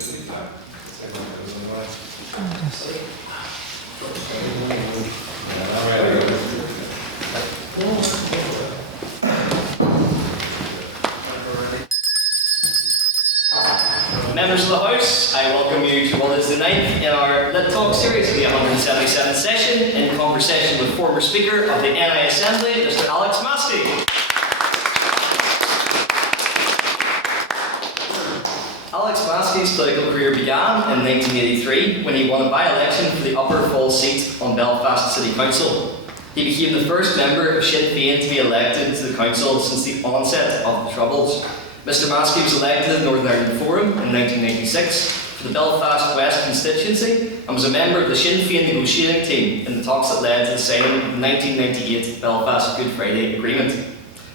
Members of the House, I welcome you to what is the 9th in our LitTalk series, the 177th session, in conversation with former Speaker of the NI Assembly, Mr. Alex Maskey. Alex Maskey's political career began in 1983 when he won a by-election for the Upper Fall seat on Belfast City Council. He became the first member of Sinn Féin to be elected to the council since the onset of the Troubles. Mr. Maskey was elected to the Northern Ireland Forum in 1996 for the Belfast West constituency and was a member of the Sinn Féin negotiating team in the talks that led to the signing of the 1998 Belfast Good Friday Agreement.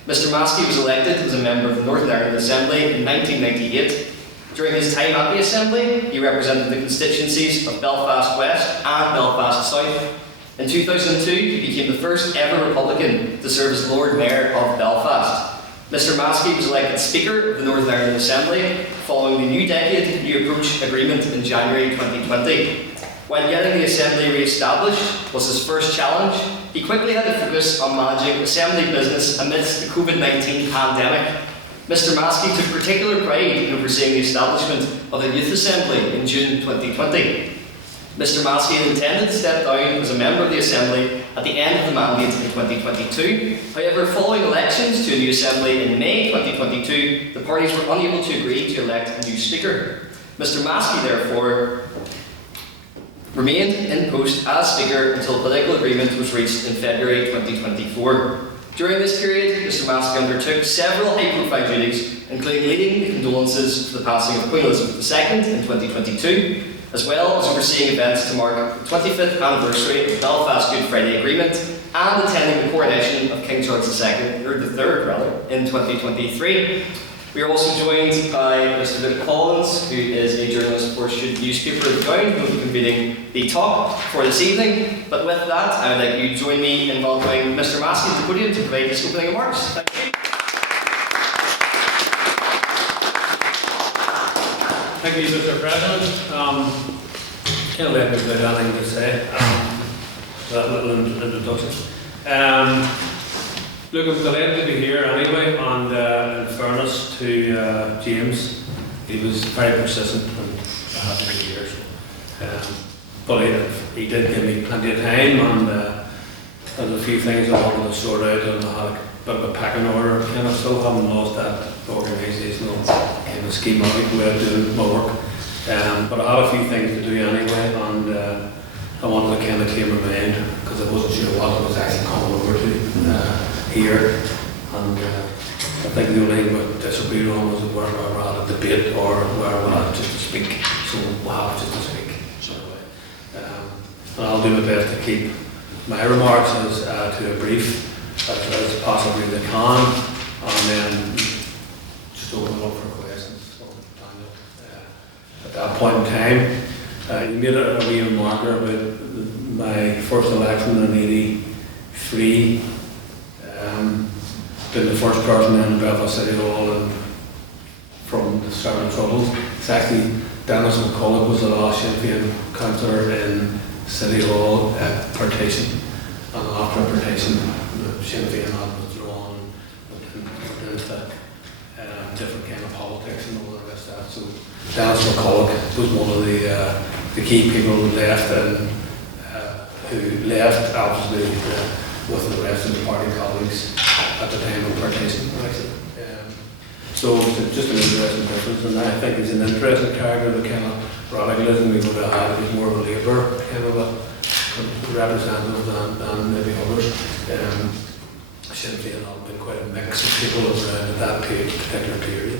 Mr. Maskey was elected as a member of the Northern Ireland Assembly in 1998. During his time at the Assembly, he represented the constituencies of Belfast West and Belfast South. In 2002, he became the first ever Republican to serve as Lord Mayor of Belfast. Mr. Maskey was elected Speaker of the Northern Ireland Assembly following the New Decade New Approach Agreement in January 2020. While getting the Assembly re-established was his first challenge, he quickly had to focus on managing Assembly business amidst the COVID-19 pandemic. Mr. Maskey took particular pride in overseeing the establishment of the Youth Assembly in June 2020. Mr. Maskey had intended to step down as a member of the Assembly at the end of the mandate in 2022. However, following elections to a new Assembly in May 2022, the parties were unable to agree to elect a new Speaker. Mr. Maskey, therefore, remained in post as Speaker until political agreement was reached in February 2024. During this period, Mr. Maskey undertook several high-profile duties, including leading the condolences for the passing of Queen Elizabeth II in 2022, as well as overseeing events to mark the 25th anniversary of the Belfast Good Friday Agreement and attending the coronation of King Charles II, or the Third rather, in 2023. We are also joined by Mr. Luke Collins, who is a journalist for Student Newspaper of the Down, who will be convening the talk for this evening. But with that, I would like you to join me in welcoming Mr. Maskey to the podium to provide his opening remarks. Thank you. Thank you, Mr. President. Can't let me without anything to say. That little introduction. Look, I'm delighted to be here anyway, and in fairness to James, he was very persistent and I had to be here. But he did give me plenty of time, and there's a few things I wanted to sort out, and I had a bit of a pecking order. Kind of still haven't lost that organisational kind of schematic way of doing my work. But I had a few things to do anyway, and I wanted to kind of clear my mind because I wasn't sure what I was actually coming over to here. And I think the only thing we disagreed on was where we had a debate or where we had just to speak. So we'll have just to speak. And I'll do my best to keep my remarks to a brief as possibly they can, and then just open it up for questions. So, Daniel, at that point in time, you made a wee remarker about my first election in '83, being the first person in Belfast City Hall and from the start of Troubles. It's actually Dennis McCulloch was the last Sinn Féin councillor in City Hall at partition, and after partition, the Sinn Féin had withdrawn into different kind of politics and all the rest of that. So Dennis McCulloch was one of the key people who left, and who left obviously with the rest of the party colleagues at the time of partition. So it's just an interesting difference, and I think he's an interesting character. The kind of radicalism we would have had, he's more of a Labour kind of a representative than maybe others. Sinn Féin had been quite a mix of people around at that particular period.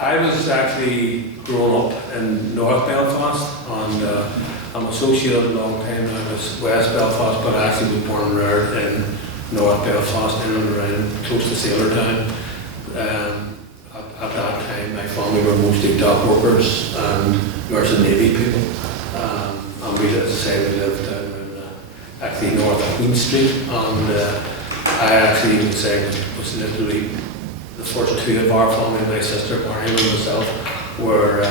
I was actually grown up in North Belfast, and I'm associated a long time now with West Belfast, but I actually was born and reared in North Belfast, in and around close to Sailortown. At that time, my family were mostly dock workers and Merchant Navy people. And we, as I say, we lived down in actually north of Queen Street, and I actually would say was literally the first two of our family, my sister Marion and myself, were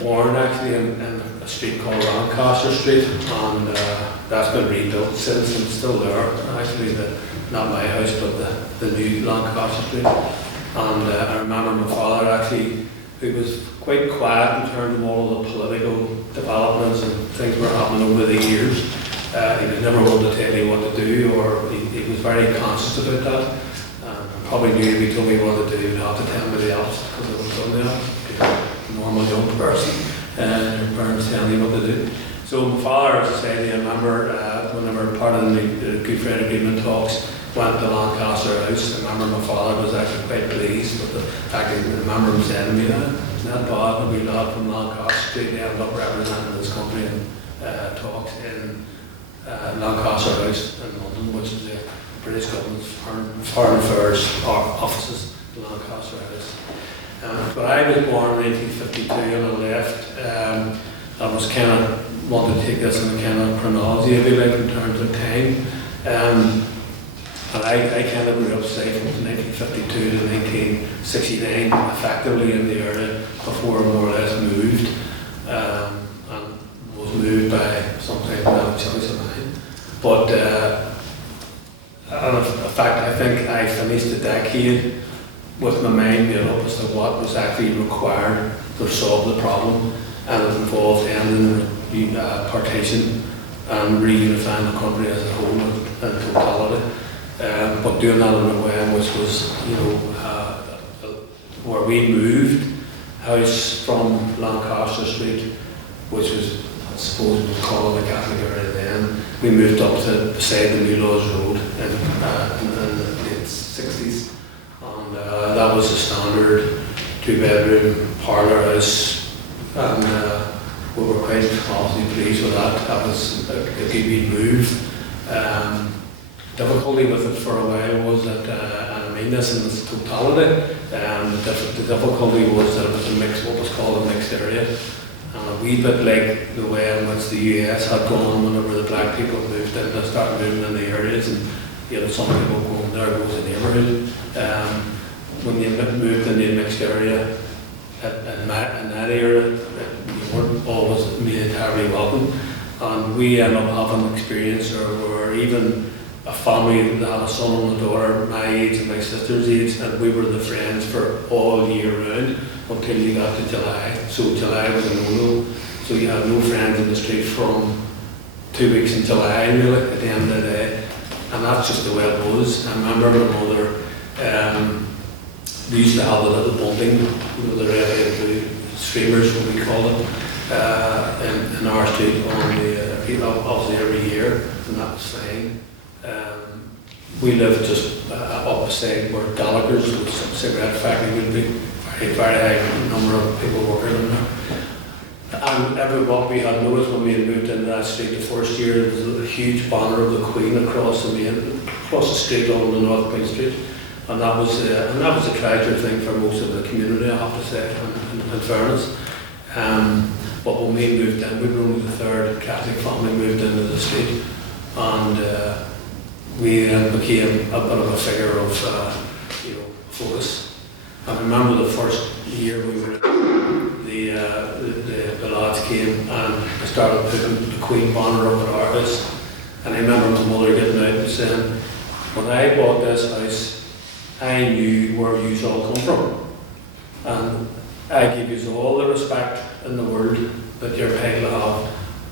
born actually in a street called Lancaster Street, and that's been rebuilt since and still there. Actually, not my house, but the new Lancaster Street. And I remember my father actually, who was quite quiet in terms of all of the political developments and things were happening over the years. He was never one to tell you what to do, or he was very conscious about that. Probably knew if he told me what to do, he'd have to tell me else because it was done there. A normal young person, and your parents telling you what to do. So my father, as I said, I remember whenever part of the Good Friday Agreement talks went to Lancaster House, I remember my father was actually quite pleased with the fact that I remember him saying to me, it's not bad when we lad from Lancaster Street, they ended up representing this country in talks in Lancaster House in London, which is the British government's foreign affairs offices in Lancaster House. But I was born in 1952 and I left. I was kind of wanted to take this in a kind of chronology, if you like, in terms of time. And I kind of grew up, say, from 1952 to 1969, effectively in the area before I more or less moved. And was moved by sometimes not a choice of mine. But in fact, I think I finished the decade with my mind made up as to what was actually required to solve the problem, and it involved ending the partition and reunifying the country as a whole in totality. But doing that in a way which was, where we moved house from Lancaster Street, which was, I suppose we would call it the Catholic area then. We moved up to beside the New Laws Road in the late 60s. And that was a standard 2-bedroom parlour house, and we were quite obviously pleased with that. That was a good move. Difficulty with it for a while was that, and I mean this in its totality, the difficulty was that it was a mix, what was called a mixed area. A wee bit like the way in which the US had gone whenever the black people moved in, they started moving in the areas, and some people going there goes a neighbourhood. When you moved in the mixed area, in that area, you weren't always made entirely welcome. And we ended up having an experience or even a family that had a son and a daughter my age and my sister's age, and we were the friends for all year round until you got to July. So July was a no-no. So you had no friends in the street from 2 weeks in July, really, at the end of the day. And that's just the way it was. I remember my mother, we used to have the little bunting, the red and blue streamers, what we call it, in our street on obviously every year, and that was fine. We lived just opposite where Gallagher's, which is a cigarette factory, would be very, very high number of people working in there. And what we had noticed when we had moved into that street the first year, there was a huge banner of the Queen across the street on the North Queen Street, and that was a treasure thing for most of the community, I have to say, in fairness. But when we moved in, we were only the third Catholic family moved into the street, and we then became a bit of a figure of focus. I remember the first year we were the lads came and I started putting the Queen banner up at our house, and I remember my mother getting out and saying, when I bought this house, I knew where you all come from, and I give you all the respect in the world that you're entitled to have,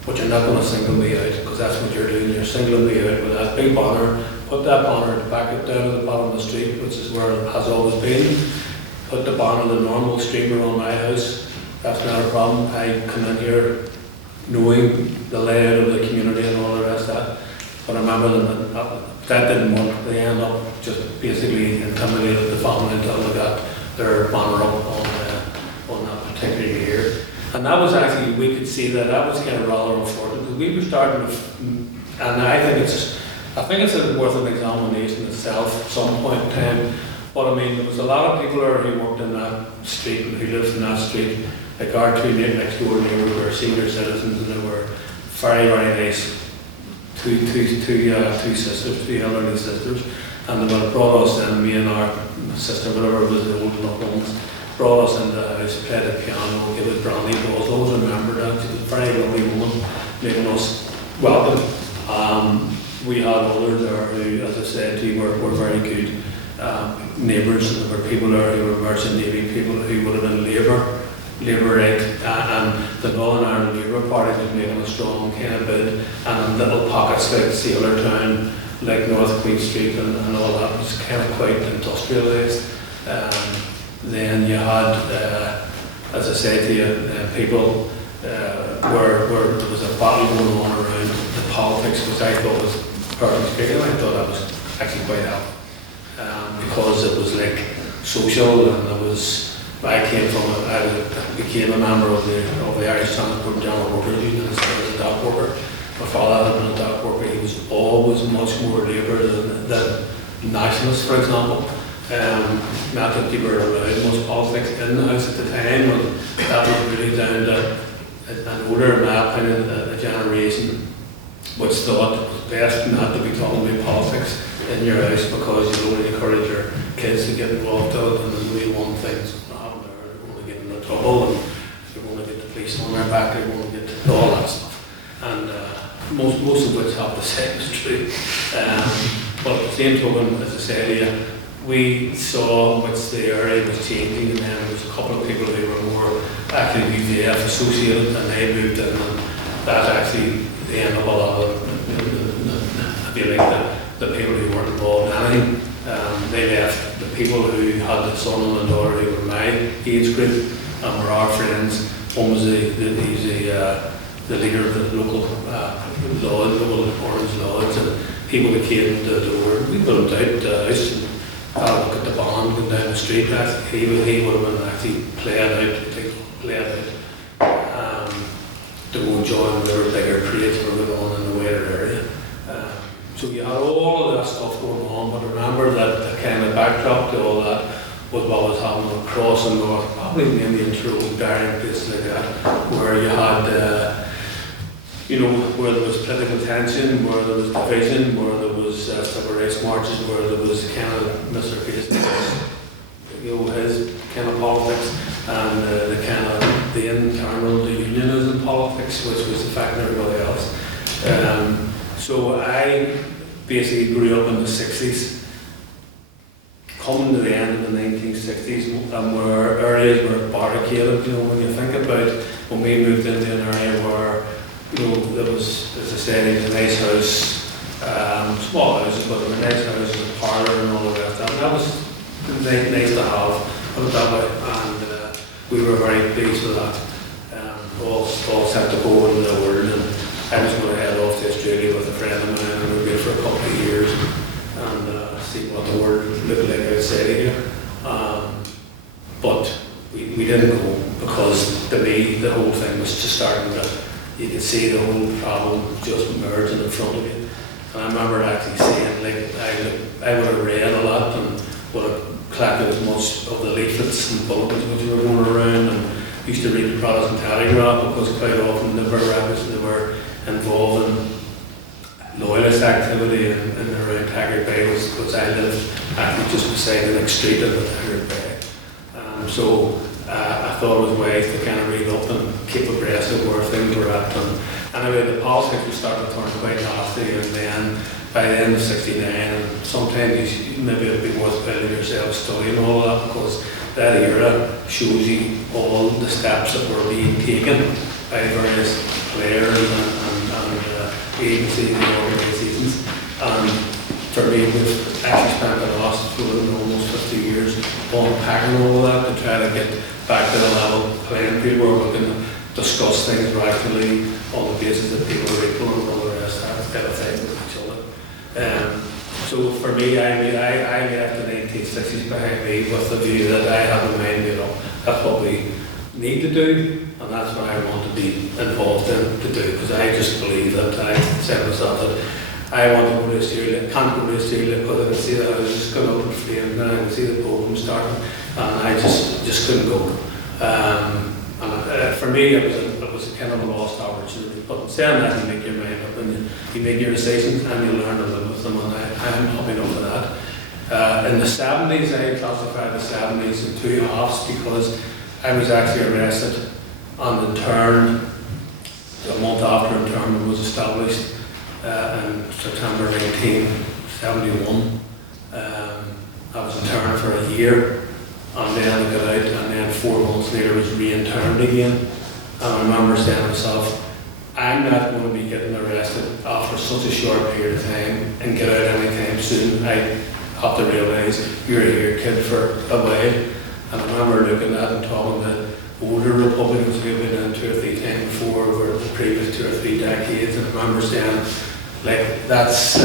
but you're not going to single me out, because that's what you're doing. You're singling me out with that big banner. Put that banner back down at the bottom of the street, which is where it has always been. Put the banner, the normal streamer on my house. That's not a problem. I come in here knowing the layout of the community and all the rest of that. But I remember that didn't work. They ended up just basically intimidating the family until they got their banner up on that particular year. And that was actually, we could see that was kind of rather unfortunate, because we were starting to, and I think it's worth an examination itself at some point in time. But I mean, there was a lot of people who worked in that street and who lived in that street. Like our two next door neighbours were senior citizens, and they were very, very nice. Two sisters, two elderly sisters, and they would have brought us in, me and our sister, whatever it was, the old loved ones, brought us into the house, played the piano, gave us brandy balls. I always remember that. She was a very lovely woman, making us welcome. We had others there who, as I said to you, were very good neighbours, and there were people there who were Merchant Navy people who would have been Labour right, and the Northern Ireland Labour Party was making a strong kind of bid, and in little pockets like Sailortown, like North Queen Street and all that was kind of quite industrialised. Then you had, as I said to you, people where there was a battle going on around the politics, which I thought was, personally speaking, I thought that was actually quite helpful. Because it was like social, and it was, I became a member of the Irish Transport and General Workers Union instead of a dock worker. My father had been a dock worker. He was always much more Labour than nationalist, for example. Not that people were allowed much politics in the house at the time, and that was really down to an older, in my opinion, a generation which thought it was best not to be talking about politics in your house, because you don't encourage your kids to get involved in it, and then we want things that happen there, they're going to get into trouble, and they're going to get the police on their back, they're going to get all that stuff. And most of which have to say is true. But at the same token, as I said to you, we saw which the area was changing, and then there was a couple of people who were more actually UVF associated, and they moved in, and that actually ended up a lot of feeling that the people who weren't involved in anything, they left. The people who had the son and the daughter who were my age group and were our friends. One was the leader of the local lodge, local Orange Lodge, and people that came to the door. We put him out the house and had a look at the band going down the street. He would have been actually playing out to go and join whatever bigger parades were going on in the wider area. So you had all of that stuff going on, but remember that the kind of backdrop to all that was what was happening across the north, probably mainly in Tyrone, Derry, places like that, where you had, where there was political tension, where there was division, where there was civil rights marches, where there was kind of Mr. Pearson, his kind of politics, and the kind of the internal unionism politics, which was affecting everybody else. So I basically grew up in the 60s, coming to the end of the 1960s, and where areas were barricaded. When you think about when we moved into an area where, there was, as I said, it was a nice house, small houses, but there were nice houses, a parlour and all the rest of that. And that was nice to have, put it that way, and we were very pleased with that. All set to go in the world, and I was going to head off to Australia with a friend of mine, and we were there for a couple of years and see what the world looked like outside of here. But we didn't go, because to me the whole thing was just starting to, you could see the whole problem just merging in front of you. And I remember actually saying, I would have read a lot and would have collected as much of the leaflets and bulletins which were going around, and used to read the Protestant Telegraph, because quite often they were involved in loyalist activity in and around Taggart Bay, which I lived actually just beside the next street of the Taggart Bay. So I thought it was wise to kind of read up and keep abreast of where things were at. And anyway, the politics was starting to turn quite nasty, and then by the end of '69, and sometimes maybe it'd be worthwhile yourself studying all that, because that era shows you all the steps that were being taken by various players and agencies and organisations. And for me, we've actually spent the last almost 50 years unpacking all of that to try to get back to the level playing field where we can discuss things rationally on the basis that people are equal and all the rest of that kind of thing with each other. So for me, I left the 1960s behind me with the view that I have in mind, that's what we need to do, and that's what I want to be involved in to do, because I just believe that I said to myself that I want to go to Australia, can't go to Australia because I can see that I was just going up in flames, and I can see the program starting, and I just couldn't go. For me, it was a kind of a lost opportunity. But saying that, you make your mind up and you make your decisions and you learn to live with them, and I'm happy enough with that. In the 70s, I classified the 70s in two halves because I was actually arrested on the turn, a month after the term was established in September 1971. I was interned for a year, and then I got out, and then 4 months later was re-interned again. And I remember saying to myself, I'm not going to be getting arrested after such a short period of time and get out anytime soon. I have to realise you're here, kid, for a while. And I remember looking at and talking to older Republicans who had been in 2 or 3 times before over the previous 2 or 3 decades, and I remember saying, like, that's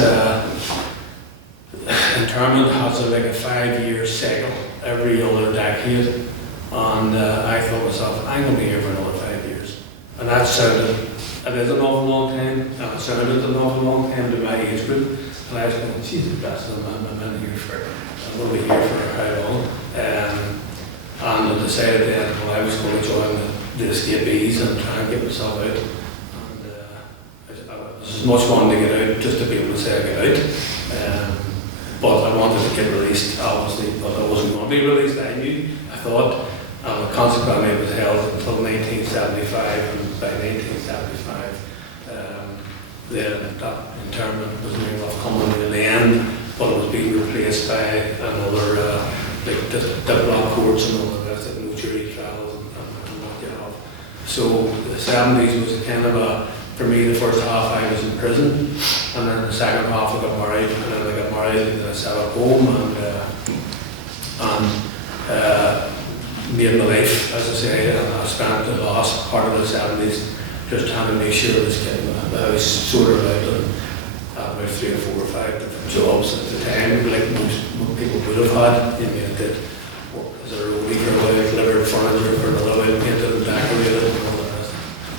internment has like a 5-year cycle every other decade, and I thought to myself, I'm going to be here for another 5 years. And that sounded, it is an awful long time, and it sounded an awful long time to my age group, and I was going, Jesus, that's the man, I'm here for, I'm going to be here for how long? And I decided then, well, I was going to join the escapees and try and get myself out. And it was as much fun to get out, just to be able to say I get out. But I wanted to get released, obviously, but I wasn't going to be released, I knew, I thought. And consequently, it was held until 1975, and by 1975, then that internment was moving off coming to the end, but it was being replaced by another, like diplomat courts and all the rest of no jury trials and what you have. So the 70s was kind of a, for me, the first half I was in prison, and then the second half I got married, and then I got married, and then I set up home, and made my life, as I say, and I spent the last part of the 70s just trying to make sure I was getting the house sorted out, and about 3 or 4 or 5 different jobs at the time, like most people would have had. You know, I did work as a roadie for a while, delivered furniture for another while, painted and decorated and all the rest.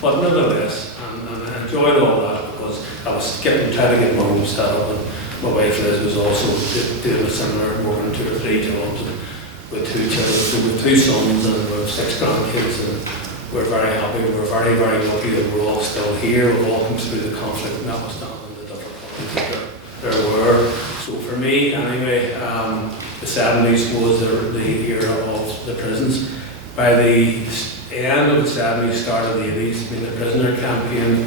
But nonetheless, and I enjoyed all that because I was trying to get my home set up, and my wife Liz was also doing a similar, working 2 or 3 jobs. With 2 children, so with 2 sons and with 6 grandkids, and we're very happy. We're very, very lucky that we're all still here. We've all come through the conflict, notwithstanding the difficulties that there were. So for me, anyway, the 70s was the era of the prisons. By the end of the 70s, start of the 80s, I mean, the prisoner campaign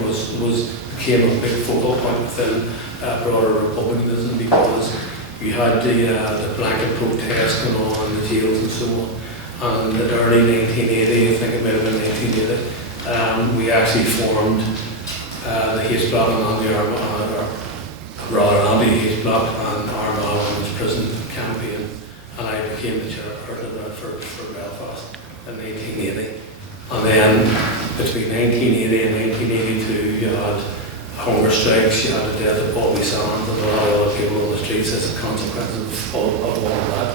became a big focal point within broader republicanism, because we had the blanket protest going on in the jails and so on. And in early 1980, I think it might have been 1980, we actually formed the Hate Block and Andy-Armagh, or rather Andy-Hate Block and Armagh Women's Prison campaign, and I became the chairperson of that for Belfast in 1980. And then between 1980 and 1982, you had hunger strikes, you had the death of Bobby Sands and a lot of other people on the streets as a consequence of all of that.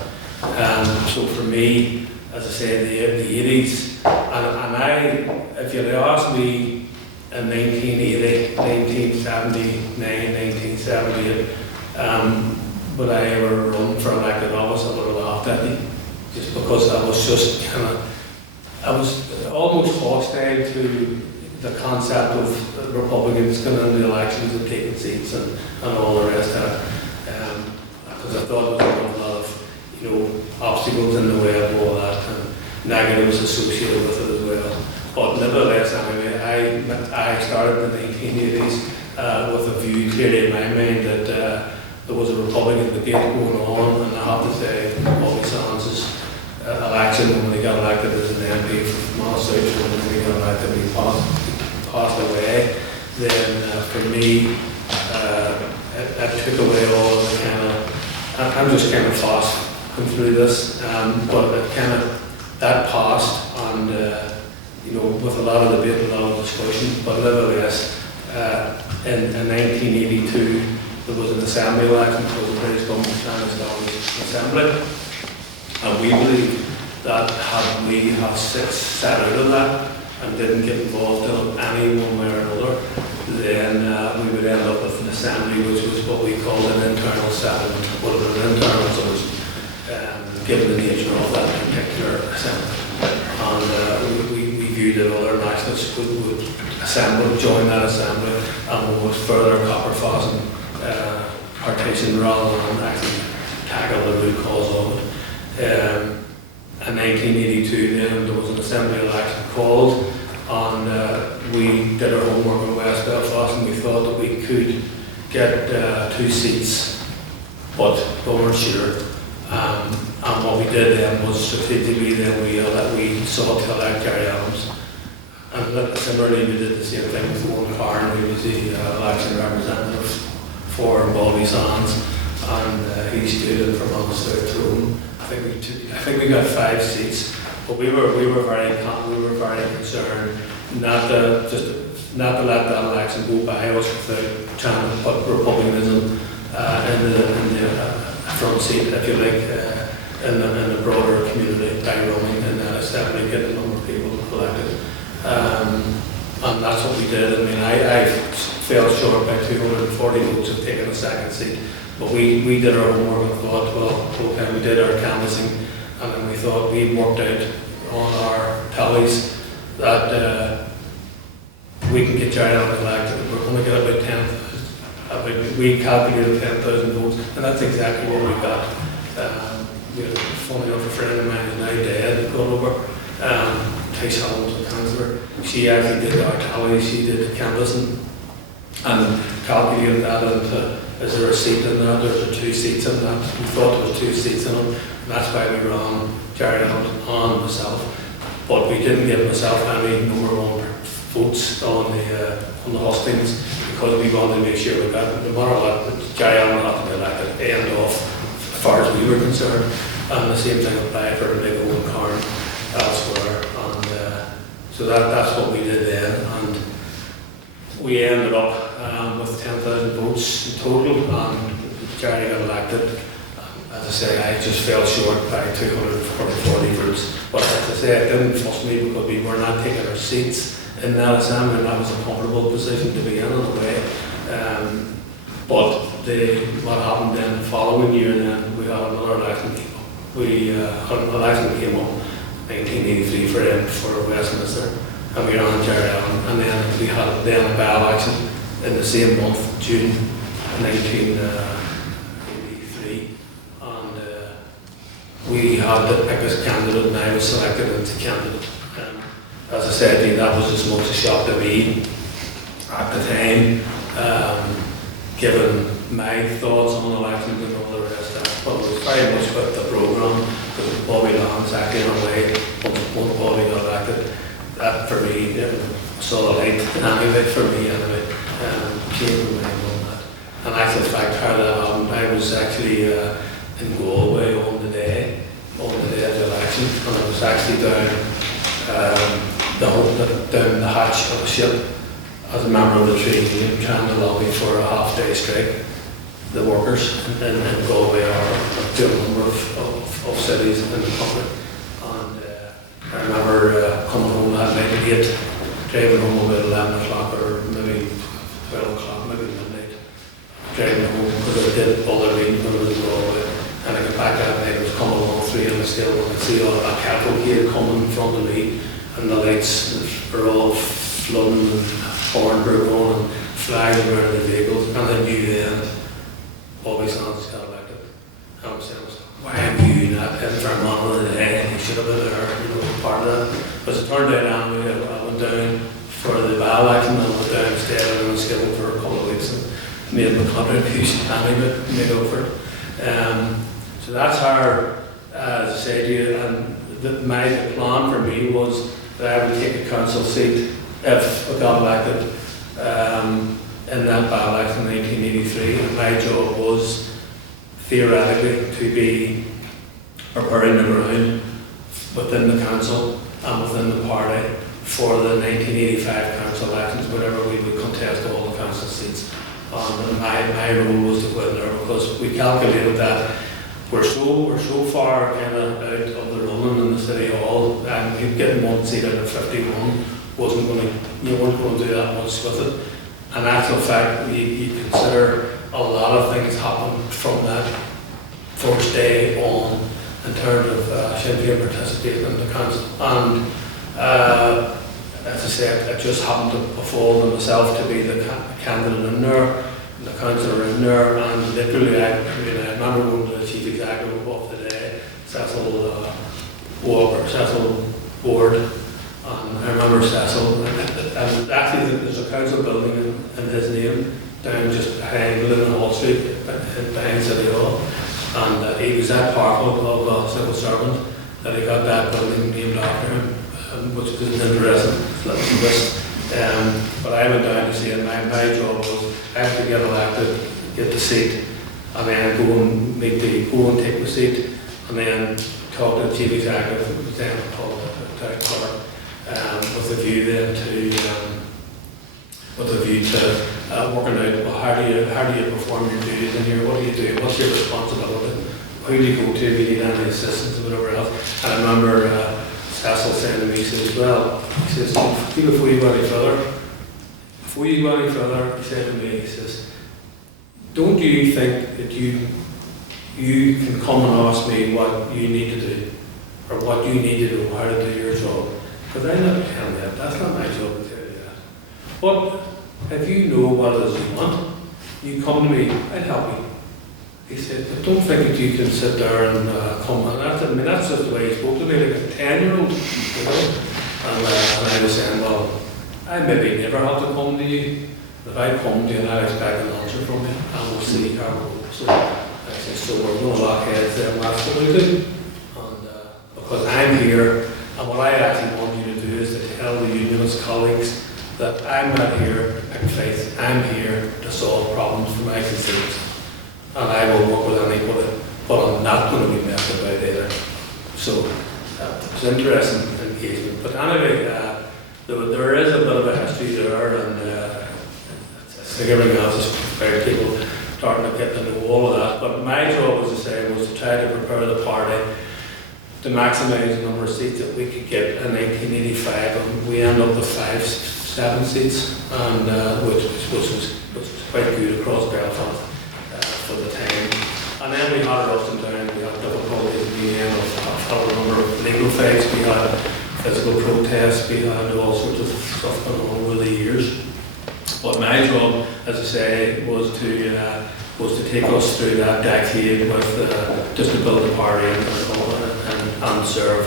So for me, as I say, the 80s, and I, if you had asked me in 1980, 1979, 1978, would I ever run for elected office, I would have laughed at me, just because I was just I was almost hostile to the concept of Republicans coming into the elections and taking seats and all the rest of it, because I thought there was a lot of obstacles in the way of all that and negatives associated with it as well. But nevertheless, anyway, I started in the 1980s with a view clearly in my mind that there was a Republican debate going on, and I have to say, Bobby Sands' election when he got elected as an MP from Massachusetts, when he got elected, he passed away, then for me, it took away all of the kind of, I'm just kind of fast going through this, but it kind of, that passed, and with a lot of debate, a lot of discussion, but nevertheless, in 1982, there was an assembly election for the British government and Establishment Assembly, and we believe that had we have sat out of that and didn't get involved in any one way or another, then we would end up with an assembly which was what we called an internal settlement, would have been internal, so it was given the nature of that particular assembly. And we viewed that other nationalists would assemble, join that assembly, and would further copper fasten partition rather than actually tackle tackle the root cause of it. In 1982 then there was an assembly election called, and we did our homework in West Belfast, and we thought that we could get 2 seats, but we weren't sure. And what we did then was strategically then we sought to elect Gary Adams. And similarly we did the same thing with Warren Carn, who was the election representative for Baldy Sands, and he stood in for Monastery Throne. I think we got 5 seats, but we were very concerned not to let that election go by us without trying to put republicanism in the front seat, if you like, in the broader community by running, and then assembly get a number of people elected. And that's what we did. I mean, I fell short by 240 votes of taking a second seat. But we did our homework and thought, well, okay, we did our canvassing, and then we thought we worked out on our tallies that we can get Jerry Allen elected. We're going to get about 10,000. We calculated 10,000 votes, and that's exactly what we got. Funny enough, a friend of mine is now dead, got over. Tice Holmes, a councillor. She actually did our tallies, she did the canvassing, and calculated that into, is there a seat in that, or is there 2 seats in that? We thought there was 2 seats in them, and that's why we ran Jerry on myself. But we didn't give myself any number 1 votes on the hustings, because we wanted to make sure we got, no matter what, Jerry Allen had to be elected, end off, as far as we were concerned. And the same thing applied for the big Owen Carn elsewhere. And so that's what we did then. And we ended up with 10,000 votes in total, and Jerry got elected. As I say, I just fell short by 240 votes. But as I say, it didn't fuss me, because we were not taking our seats in that assembly, and that was a comfortable position to be in a way. But what happened then the following year, then we had another election. An election came up in 1983 for Westminster, and we ran Jerry Allen, and then we had a by-election in the same month, June 1983, and we had to pick as candidate, and I was selected as a candidate. As I said, that was as much a shock to me at the time, given my thoughts on elections and all the rest of it. But it was very much about the programme, because Bobby Long's acting in a way, once Bobby got elected, that for me, saw the light anyway, for me anyway, changed my mind on that. And actual fact, how that happened, I was actually in Galway on the day of the election, and I was actually down the hatch of a ship as a member of the trade union, trying to lobby for a half-day strike. The workers in Galway are to a number of cities in the country. And I remember coming home that night at 8, driving home about 11 o'clock or maybe 12 o'clock, maybe midnight. Driving home because I did all the reading when I was in Galway. And I got back that night, I was coming along 3 and I still could see all that cavalcade coming in front of me, and the lights were all flooding and horn were going and flags were in the vehicles, and I knew then Bobby Sands got elected. I was saying, why are you not in Vermont of the day? You should have been there, part of that. But it turned out anyway, I went down for the by-election, and I went down and stayed in Enniskillen for a couple of weeks and made my contribution anyway, made over it. So that's how, as I said to you, and my plan for me was that I would take a council seat if I got elected. In that by-election in 1983, and my job was theoretically to be preparing the ground within the council and within the party for the 1985 council elections, whenever we would contest all the council seats. And my role was to go in there, because we calculated that we're so far kind of out of the running in the City Hall, and getting 1 seat out of 51 you weren't going to do that much with it. In actual fact, you consider a lot of things happened from that first day on in terms of Sinn Féin participating in the council. And as I said, it just happened to fall to myself to be the candidate in there. the councillor in there, and literally, I remember going to the chief executive of the day, Cecil Walker, Cecil Ward, and I remember Cecil, and actually there's a council building in his name, down just behind Lanyon Hall Street, behind City Hall, and he was that powerful of a civil servant that he got that building named after him, which was an interesting little twist. But I went down to see it. My job was I had to get elected, get the seat, and then go and take the seat, and then talk to the chief executive, who was then called the town clerk, with a view then to working out, well, how do you perform your duties in here? What do you do? What's your responsibility? Who do you go to if you need any assistance or whatever else? And I remember Cecil saying to me, he says, well, he says, before you go any further, he said to me, he says, don't you think that you can come and ask me what you need to do, or what you need to know how to do your job? Because I'm not telling you that, that's not my job to tell you that. But if you know what it is you want, you come to me, I'll help you. He said, but don't think that you can sit there and come on. That's just the way he spoke to me, like a 10-year-old, you know. And I was saying, well, I maybe never have to come to you. If I come to you, I expect an answer from you, and we'll see how it goes. So I said, so we're going to lock heads there, and that's what we do. And because I'm here, and what I actually want you to do is to tell the unionist colleagues that I'm not here in faith, I'm here to solve problems for my constituents. And I will work with anybody, but I'm not going to be messed about either. So it's an interesting engagement. But anyway, there is a bit of a history there, and it's like everything else is about people starting to get to know all of that. But my job, as I say, was to try to prepare the party to maximise the number of seats that we could get in 1985, and we ended up with 7 seats, and which was quite good across Belfast. For the time. And then we had ups and downs, we had difficulties at the end of a number of legal fights, we had physical protests, we had all sorts of stuff going on over the years. But my job, as I say, was to take us through that decade with just to build the party and serve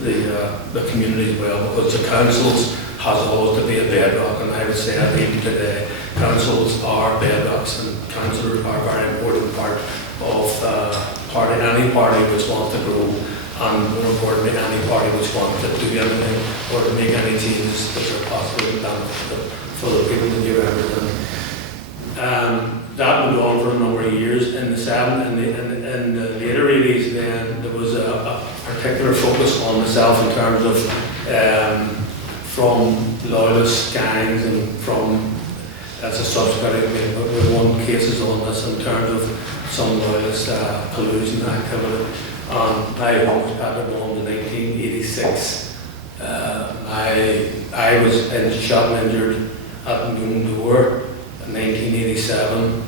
the community as well, because the councils has always to be a bedrock, and I would say at the end of the day, councils are bedrocks, and councillors are a very important part of any party which wants to grow, and more importantly, any party which wants to do anything or to make any changes that are possible for the people that you represent. That went on for a number of years. In the later 80s, then there was a particular focus on myself in terms of from loyalist gangs and from, as a subsequent, we won cases on this in terms of some loyalist collusion activity. I was passed on in 1986. I was shot and injured at Noon Door in 1987.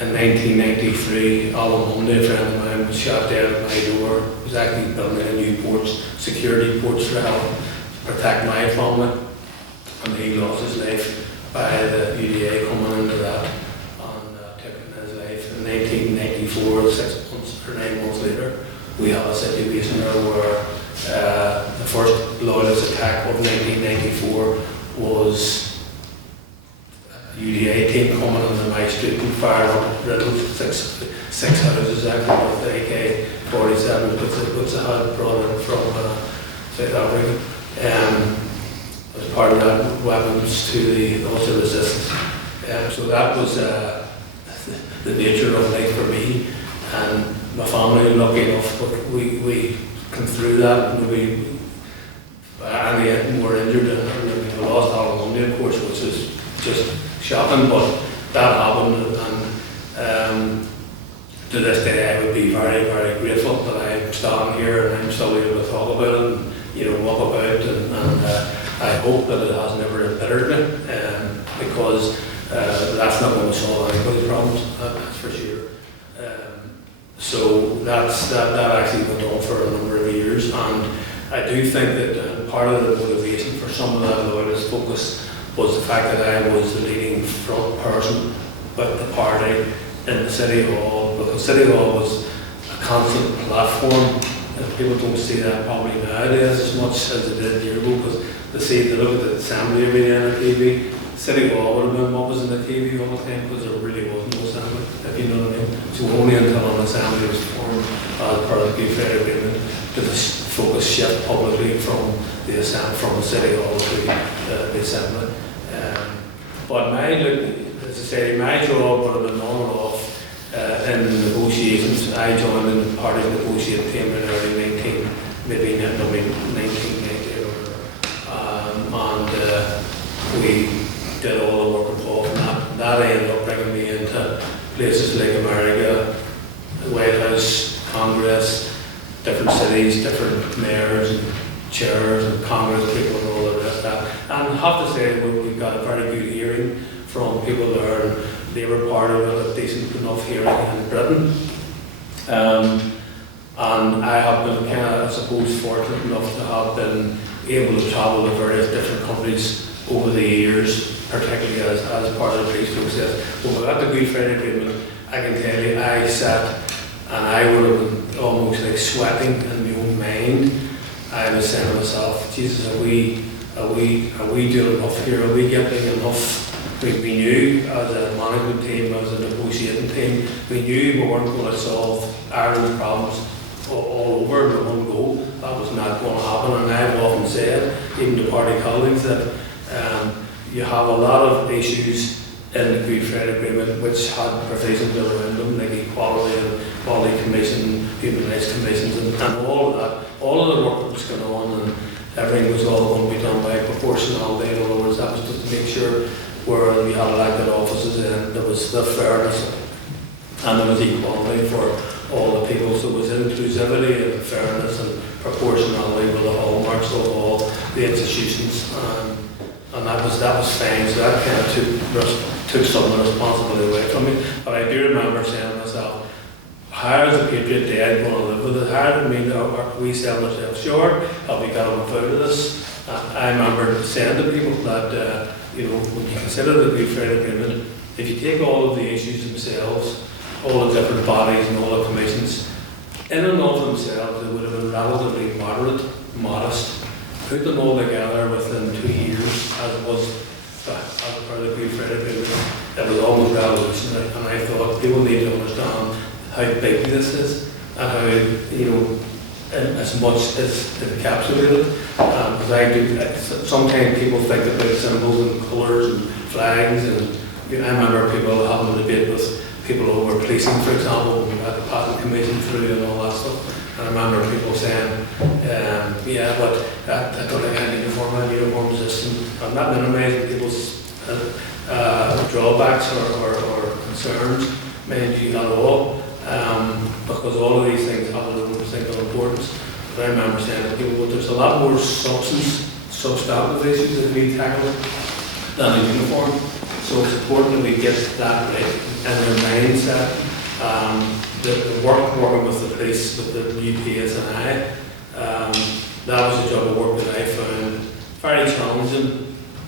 In 1993, Alan Munday, a friend of mine, was shot dead at my door. He was actually building a new security porch to help protect my family, and he lost his life by the UDA coming into that and taking his life. In 1994, 6 months or 9 months later, we had a situation there where the first loyalist attack of 1994 was a UDA team coming into my street and fired up riddled six houses actually with AK-47, which they had brought in from South Africa. As part of that, weapons to the also resistance. So that was the nature of life for me, and my family. Lucky enough, we come through that, and any were injured, and we lost Alan Munday, of course, which is just shocking. But that happened, and to this day, I would be very, very grateful that I'm standing here and I'm still able to talk about it. And, walk about, and I hope that it has never embittered me, because that's not going to solve anybody's problems, that's for sure. So that actually went on for a number of years, and I do think that part of the motivation for some of that loyalist focus was the fact that I was the leading front person with the party in the City Hall, because City Hall was a constant platform. And people don't see that probably nowadays as much as they did a year ago, because they look at the Assembly every day on the TV. City Hall would have been what was in the TV all the time, because there really was no Assembly, if you know what I mean. So only until an Assembly was formed as part of the Good Friday Agreement did the focus shift publicly from the City Hall to the Assembly. But as I say, my job would have been on and off in the negotiations. I joined in the party negotiating team in early 1990 or whatever. And we did all the work involved in that. That ended up bringing me into places like America, the White House, Congress, different cities, different mayors and chairs and Congress people and all the rest of that. And I have to say we got a very good hearing from people there, and the Labour Party with a decent enough hearing in Britain. And I have been kind of, I suppose, fortunate enough to have been able to travel to various different countries over the years, particularly as part of the peace process. When we got the Good Friday Agreement, I can tell you, I sat and I would have been almost like sweating in my own mind. I was saying to myself, Jesus, are we doing enough here? Are we getting enough? We knew as a management team, as a negotiating team, we knew we weren't going to solve Ireland's problems all over in one go. That was not going to happen. And I've often said, even to party colleagues, that you have a lot of issues in the Good Friday Agreement which had provisions around them, like equality and quality commission, human rights commissions, and all of that. All of the work that was going on, and everything was all going to be done by proportionality. In other words, that was just to make sure where we had elected offices and there was the fairness and there was equality for all the people. So it was inclusivity and fairness and proportionality were the hallmarks of all the institutions. And that was fine, so that kind of took some of the responsibility away from me. But I do remember saying to myself, how is the Patriot Day going to live with it? Are we selling ourselves short? Have we got enough out of this? I remember saying to people that, when you consider the Good Friday Agreement, if you take all of the issues themselves, all the different bodies and all the commissions, in and of themselves, they would have been relatively modest. Put them all together within 2 years, as it was as part of the Good Friday Agreement, it was almost revolutionary. And I thought people need to understand how big this is and how, as much as encapsulated. Because I do, sometimes people think about symbols and colours and flags, and I remember people having a debate with people who were policing, for example, when we had the patent commission through and all that stuff. And I remember people saying, but I don't think any uniform system. I'm not minimising people's drawbacks or concerns, mind you, not all, because all of these things have their own single importance. But I remember saying to people, there's a lot more substantive issues that we tackle than a uniform. So it's important that we get that right in their mindset. The working with the police, with the UPS and I, that was a job of work that I found very challenging.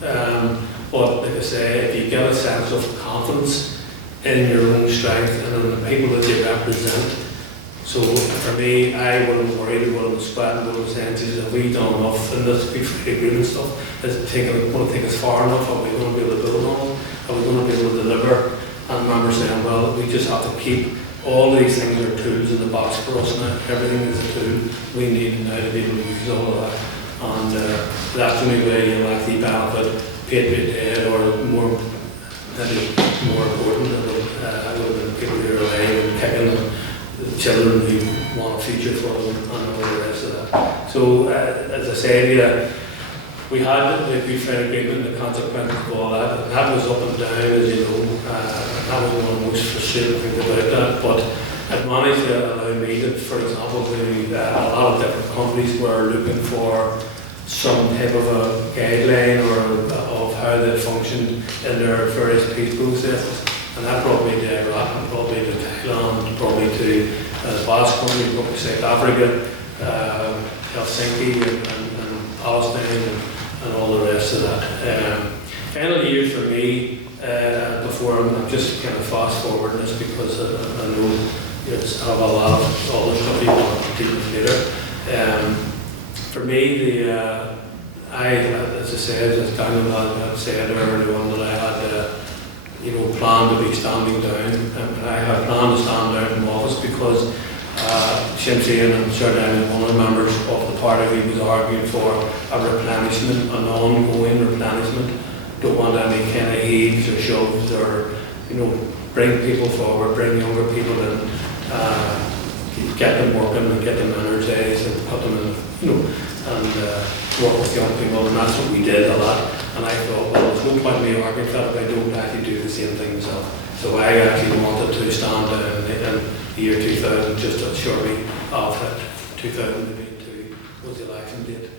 But like I say, if you get a sense of confidence in your own strength and in the people that you represent, so for me, I wasn't worried about what I was sweating, what I was saying, have we done enough in this Good Friday Agreement stuff? Is it going to take us far enough? Are we going to be able to build on it? Are we going to be able to deliver? And I remember saying, well, we just have to keep all these things are tools in the box for us now. Everything is a tool. We need now to be able to use all of that. And that's the only way you'll actually benefit Patriot Day, or maybe more important, would have been people who are alive and kicking, the children who want a future for them, and all the rest of that. So, as I said, we had the Good Friday Agreement and the consequences of all that, and that was up and down, as you know. That was one of the most frustrating things about that, but it managed to allow me to, for example, a lot of different companies were looking for some type of a guideline or of how they functioned in their various peace processes. And that brought me to Iraq, and brought me to Thailand, brought me to the Basque Country, brought me to South Africa, Helsinki, and Palestine, and all the rest of that. Final years for me, the before, I'm just kind of fast forwarding this because I know it's have a lot of other stuff you want to deal with later. For me, as I said, as Daniel had said earlier on, that I had planned to be standing down, and I had planned to stand down from office because Sinn Féin and Sir Daniel, one of the members of the party, he was arguing for a replenishment, an ongoing replenishment. Don't want any kind of heaves or shoves or, bring people forward, bring younger people in, get them working and get them energized and put them in, and work with young people, and that's what we did a lot. And I thought, well, there's no point in me arguing for that if I don't actually do the same thing myself. So I actually wanted to stand down in the year 2000, just shortly after 2002 was the election date.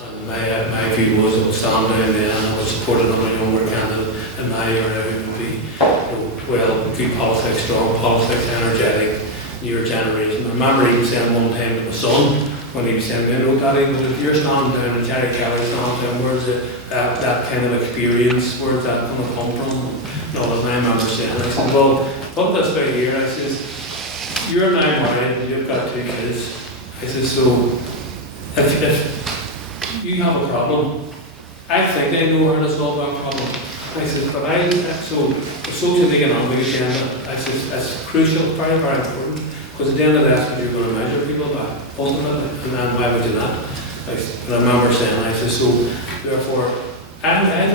And my view was I would stand down then and I would support another younger candidate in my area who would be good politics, strong politics, energetic, newer generation. I remember even saying one time to my son, when he was saying, Daddy, but if you're standing down and Jerry Kelly's standing down, where's that kind of experience, where's that going to come from? And I remember saying, I said, well, put this right here. I says, you're now married and you've got 2 kids. I says, so if you have a problem, I think I know how to solve that problem. I says, but so the social economic agenda, I says, that's crucial, very, very important. Because at the end of that, what you're going to measure people by, ultimately, and then why would you not? And I remember saying, I said, so therefore, I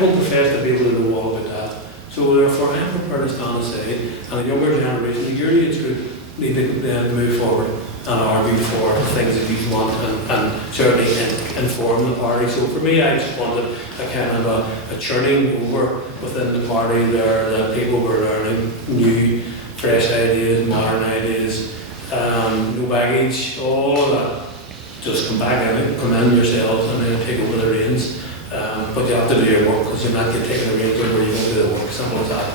don't profess to be able to know all about that. So therefore, I'm prepared to stand aside, and the younger generation, your age group, need to then move forward and argue for the things that you want and certainly inform the party. So for me, I just wanted a kind of a churning over within the party there, that people were learning new, fresh ideas, modern ideas, no baggage, all of that. Just come back in, come in yourselves and then take over the reins. But you have to do your work because you're not getting taken the reins over, you don't do the work, something like that.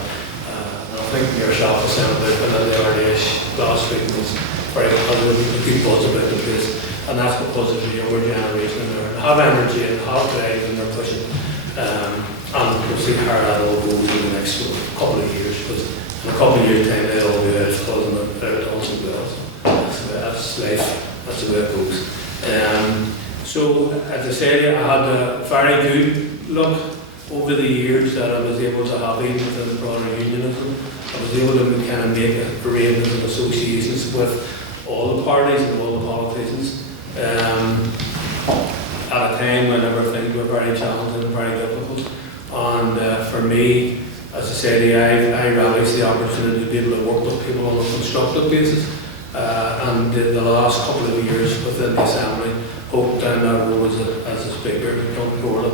And I think yourself was saying about the RDH last week was very positive, a good buzz about the place. And that's because of the younger generation there. They have energy and have drive and they're pushing. And we'll see how that all goes in the next couple of years. Because in a couple of years' time, they'll all be out closing it out also well. So that's life, that's the way it goes. So, as I said, I had a very good look over the years that I was able to have even within the broader unionism. I was able to kind of make arrangements and associations with all the parties and all the politicians at a time whenever things were very challenging and very difficult. And for me, as I said, I relished the opportunity to be able to work with people on a constructive basis. And the last couple of years within the Assembly, hope down that road as a speaker in Concordia,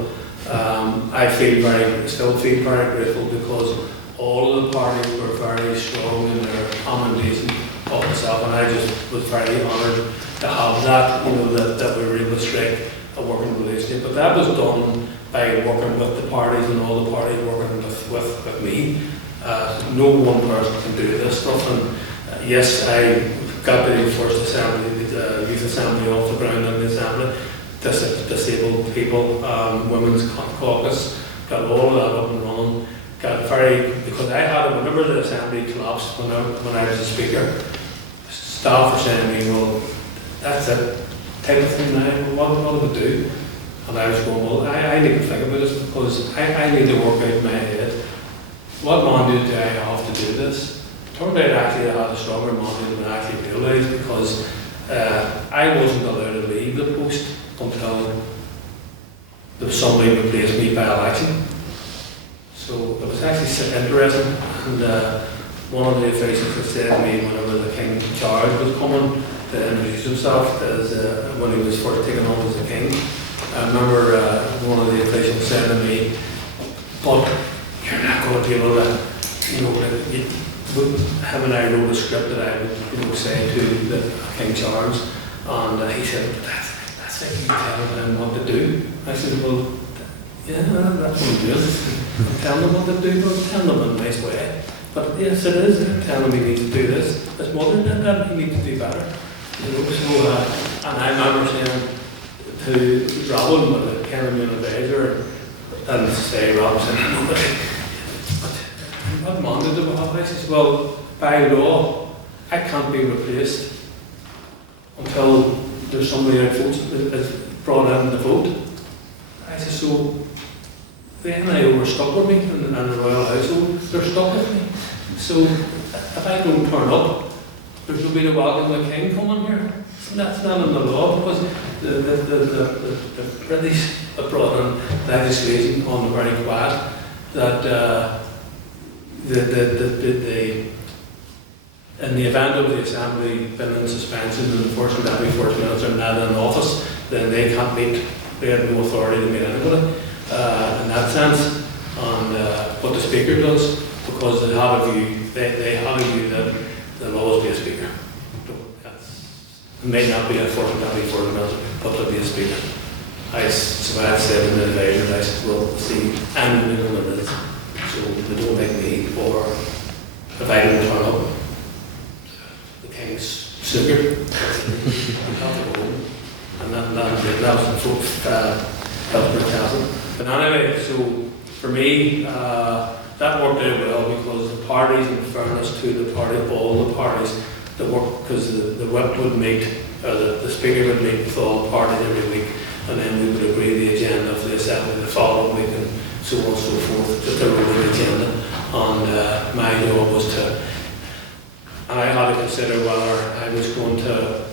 I still feel very grateful because all of the parties were very strong in their commendation of myself, and I just was very honoured to have that, that we were able to strike a working relationship. But that was done by working with the parties and all the parties working with me. No one person can do this stuff, and yes, I got the first assembly, the youth assembly off the ground in the assembly, disabled people, women's caucus, got all of that up and running. Because I had it, whenever the assembly collapsed, when I was a speaker, staff were saying to me, well, that's it, type of thing now, what do we do? And I was going, well, I need to think about this because I need to work out in my head, what mandate do I have to do this? Turned out actually I had a stronger mandate than I actually realised because I wasn't allowed to leave the post until somebody replaced me by election. So it was actually interesting, and one of the officials had said to me whenever the King Charles was coming to introduce himself as when he was first taken on as a king. I remember one of the officials saying to me, but you're not going to be able to, him and I wrote a script that I would say to the King Charles, and he said, that's it, you tell him what to do. I said, well, yeah, that's what I'm doing. I'm telling them what to do, but I'm telling them in a nice way. But yes, it is. I'm telling them he needs to do this. His mother did that, he needs to do better. So, and I remember saying to Robin, with the Kennedy advisor, and say, Robin said, what mandate do we have? I says, well, by law, I can't be replaced until there's somebody that votes, is brought in to vote. I said, so the NIO were stuck with me and the Royal Household, they're stuck with me. So if I don't turn up, there's nobody to welcome the King coming here. That's not in the law, because the British have brought in legislation on the very quiet that in the event of the Assembly being in suspension and the first and deputy first minister not in office, then they can't meet, they have no authority to meet anybody in that sense. And what the Speaker does, because they have a view, they have a view that there'll always be a Speaker. It may not be a first and deputy first minister, but there'll be a Speaker. So I said in the advisors, I said, well, see, I'm the one that is, so they don't make me, or if I don't turn up, the King's snooker. And that was the folks, Belfast Castle. But anyway, so for me, that worked out well, because the parties, in fairness to the party, all the parties that worked, because the whip would meet, or the Speaker would meet with all the parties every week, and then we would agree the agenda for the Assembly the following week, and so on and so forth, just a rolling agenda. And my job was to, and I had to consider whether I was going to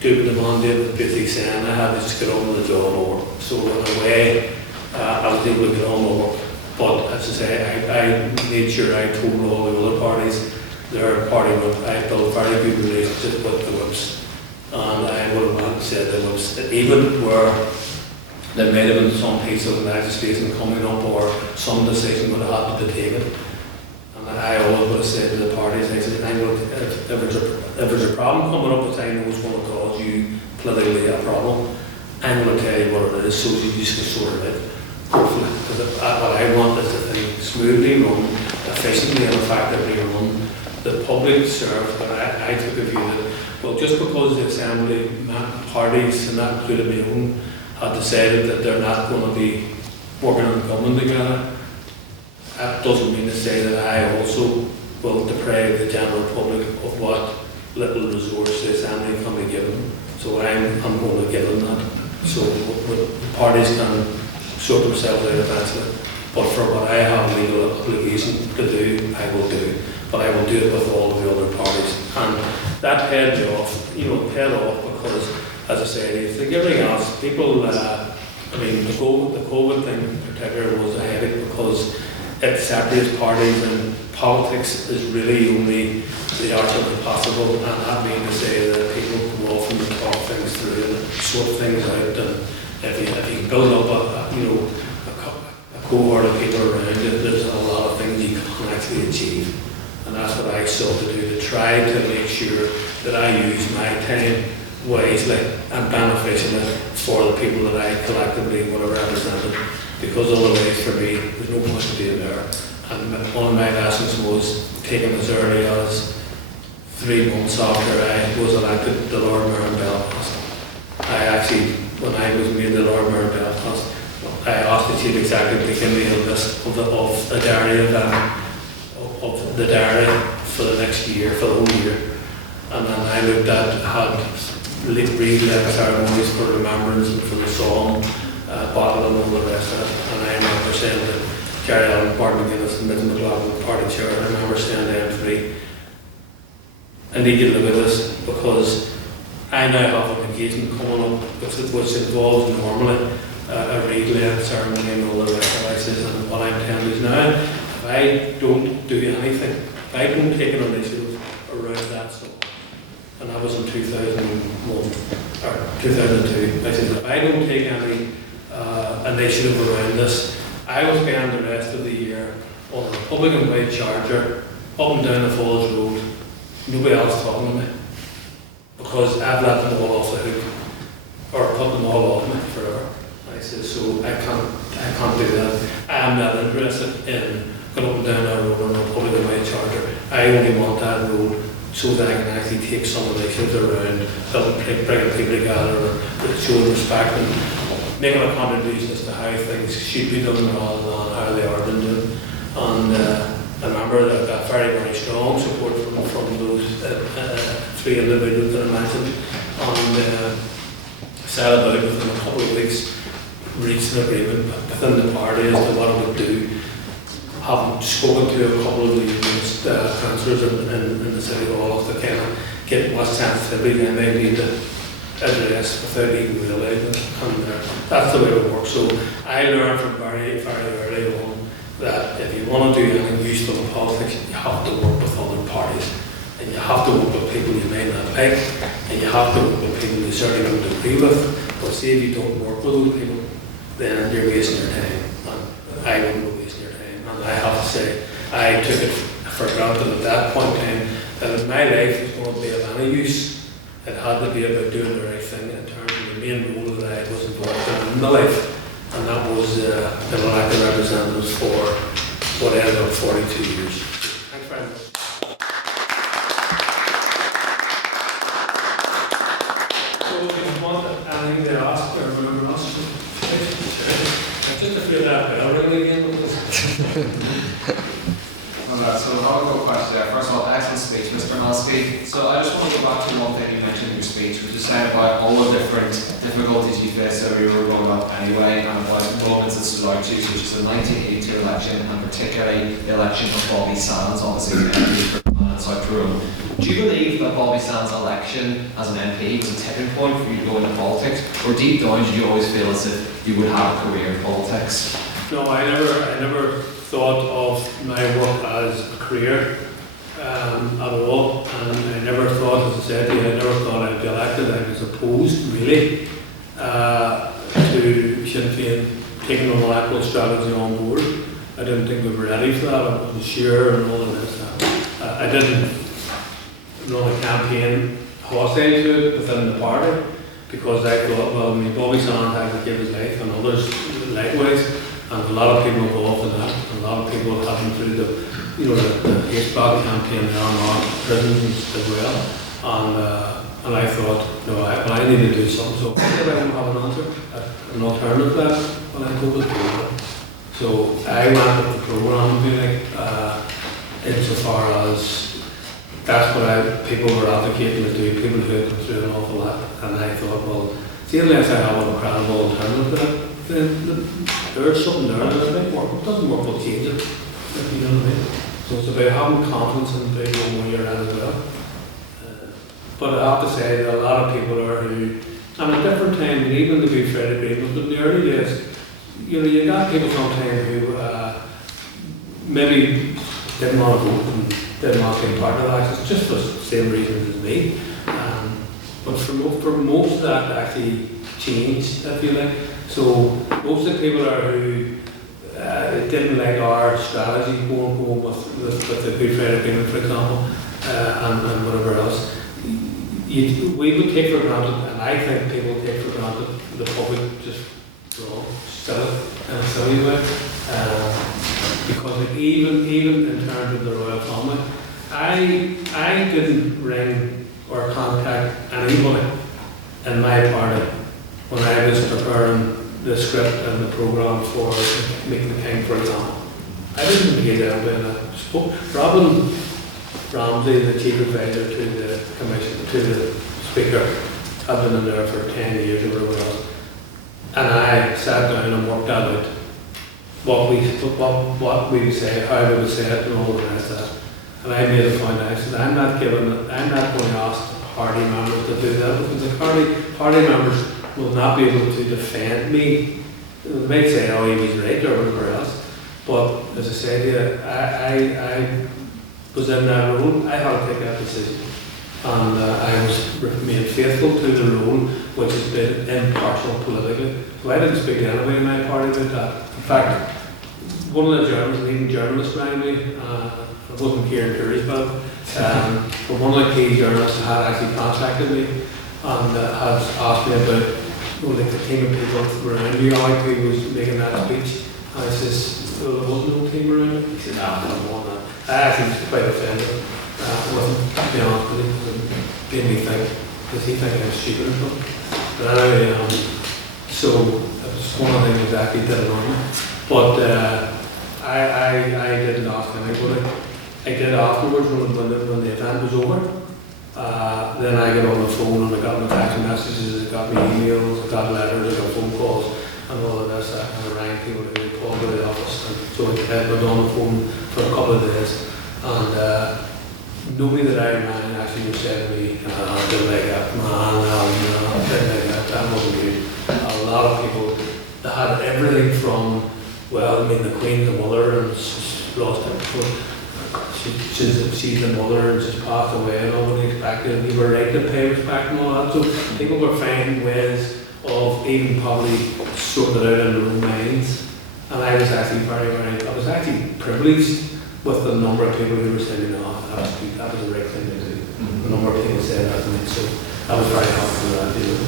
do the mandate with basically saying I had to just get on with the job over. So in a way, I was able to get on with work. But as I say, I made sure I told all the other parties, their party whip, I built very good relationships with the whips. And I would have said the whips, that even where there may have been some piece of legislation coming up or some decision would have had to be taken. And I always would have said to the parties, I said, if there's a problem coming up that I know is going to cause you politically a problem, I'm going to tell you what it is so you just can sort it out. Hopefully, because what I want is the thing smoothly run, efficiently and effectively run. The public served, but I took a view that, well, just because the Assembly parties, and that included my own, had decided that they're not going to be working on government together, that doesn't mean to say that I also will deprive the general public of what little resource the Assembly can be given. So I'm going to give them that. So parties can sort themselves out eventually. But for what I have legal obligation to do, I will do. But I will do it with all of the other parties. And that paid me off, paid off because, as I say, if everything else, people, I mean, the COVID thing in particular was a headache because it separates parties, and politics is really only the art of the possible, and that means to say that people go off and talk things through and sort things out, and if you build up a cohort of people around it, there's a lot of things you can actually achieve. And that's what I sought to do, to try to make sure that I use my time wisely and beneficially for the people that I collectively would have represented. Because otherwise, for me, there's no point in being there. And one of my lessons was taken as early as 3 months after I was elected the Lord Mayor in Belfast. I actually, when I was made the Lord Mayor in Belfast, I asked the Chief Executive to give me a list of the diary of the diary for the next year, for the whole year. And then I looked at, had read ceremonies for remembrance and for the song, bottle and all the rest of it. And I remember saying to Gary Allen, Martin McGuinness and Miss McLaughlin, party chair, I remember saying to them three, I need you to look at this because I now have an engagement coming up which involves normally a read ceremony and all the rest of it. I says, and what I'm telling you is now, if I don't do anything, if I don't take an initiative around that song, and that was in 2001 or 2002, I said, if I don't take any initiative around this, I will spend the rest of the year on a Republican white charger up and down the Falls Road, nobody else talking to me, because I've let them all off the hook, or put them all off me forever. I said, so I can't do that. I am not interested in going up and down that road on a Republican white charger. I only want that road so that I can actually take some initiatives around, bringing people together, showing respect and making a contribution as to how things should be done rather than how they are being done. And remember that got very, very strong support from those three individuals that I mentioned, and set about within a couple of weeks, reached an agreement within the party as to what it would do. Having spoken to a couple of the unionist councillors in the City Hall to kind of get what sensitivity and they need to address without even realising it, and that's the way it works. So I learned from very, very early on that if you want to do anything useful in politics, you have to work with other parties, and you have to work with people you may not like, and you have to work with people you certainly don't agree with. But see, if you don't work with those people, then you're wasting your time, and I wouldn't be wasting your time. And I have to say, I took it for granted at that point in time that if my life was going to be of any use, it had to be about doing the right thing in terms of the main role that I was involved in my life. And that was the elected representatives for what ended up 42 years. Thanks very much. So if you want anything to ask or remember us, just to feel that bell ring again. So I'll go question there. First of all, excellent speech, Mr. Maskey. So I just want to go back to one thing you mentioned in your speech, which is saying about all the different difficulties you faced over you were growing up anyway, and about moments that stood out to you, such as the 1982 election, and particularly the election of Bobby Sands, obviously the MP for South Tyrone. Do you believe that Bobby Sands' election as an MP was a tipping point for you to go into politics, or deep down did you always feel as if you would have a career in politics? No, I never thought of my work as a career at all, and I never thought, as I said to you, I never thought I'd be elected. I was opposed, really, to Sinn Féin taking an electoral strategy on board. I didn't think we were ready for that. I wasn't sure and all of this. I didn't run a campaign hostile to it within the party because I thought, well, I mean, Bobby Sands had to give his life and others likewise. And a lot of people involved in that, a lot of people have been through the hate back campaign there on prisons as well. And I thought, no, I need to do something. So I don't have an answer, an alternative to that when I told the program. So I went with the program, insofar as that's what people were advocating to do, people who had gone through an awful lot. And I thought, well, see, unless I have a credible alternative to that, there's something there that it doesn't work, we'll change it, if you know what I mean. So it's about having confidence in the people where you're at as well. But I have to say that a lot of people are who, and at different times, and even the Good Friday agreement, but in the early days, you got people sometimes who maybe didn't want to vote and didn't want to take part in elections, just for the same reasons as me. But for most of that actually changed, I feel like. So most of the people are who didn't like our strategy going with the Good Friday agreement, for example, and whatever else. We would take for granted, and I think people take for granted the public just wrong, in a silly way. Because even in terms of the royal family, I didn't ring or contact anybody in my party when I was preparing the script and the programme for Meeting the King, for example. I didn't engage anybody in that. Robin Ramsey, the chief advisor to the commission, to the speaker, had been in there for 10 years or whatever else. And I sat down and worked out what we would say, how we would say it, and all the rest of that. And I made a point, I said, I'm not going to ask the party members to do that, because the party members will not be able to defend me. They might say, oh, he was right or whatever else. But as I said to you, I was in that role. I had to take that decision. And I was remained faithful to the role, which has been impartial politically. So I didn't speak to anybody in my party about that. In fact, one of the leading journalists rang me. It wasn't Kieran Curry's book, but one of the key journalists had actually contacted me and had asked me about like the team of people around you, who was making that speech. And I says, well, there was no team around me. He said, I don't want that. I actually was quite offended with him, to be honest with you, because it made me think, does he think I'm stupid or something? But anyway, so it was one of the things that actually did annoy me. But I didn't ask him anybody. I did afterwards when the event was over. Then I got on the phone and I got my text messages, I got my emails, I got letters, I got phone calls and all of this. And I rang people who called to the office. And so I went on the phone for a couple of days. And nobody that I rang actually said to me, I didn't like that, man, no, I didn't like that, that wasn't good. A lot of people that had everything from, well, I mean, the Queen's the mother and she's lost it. She's the mother and she's passed away and nobody expected it. You were right to pay respect and all that. So people were finding ways of even probably sorting it out in their own minds. And I was actually I was actually privileged with the number of people who were saying, no, that was the right thing to do. Mm-hmm. The number of people said that to me. So I was very happy with that, you know.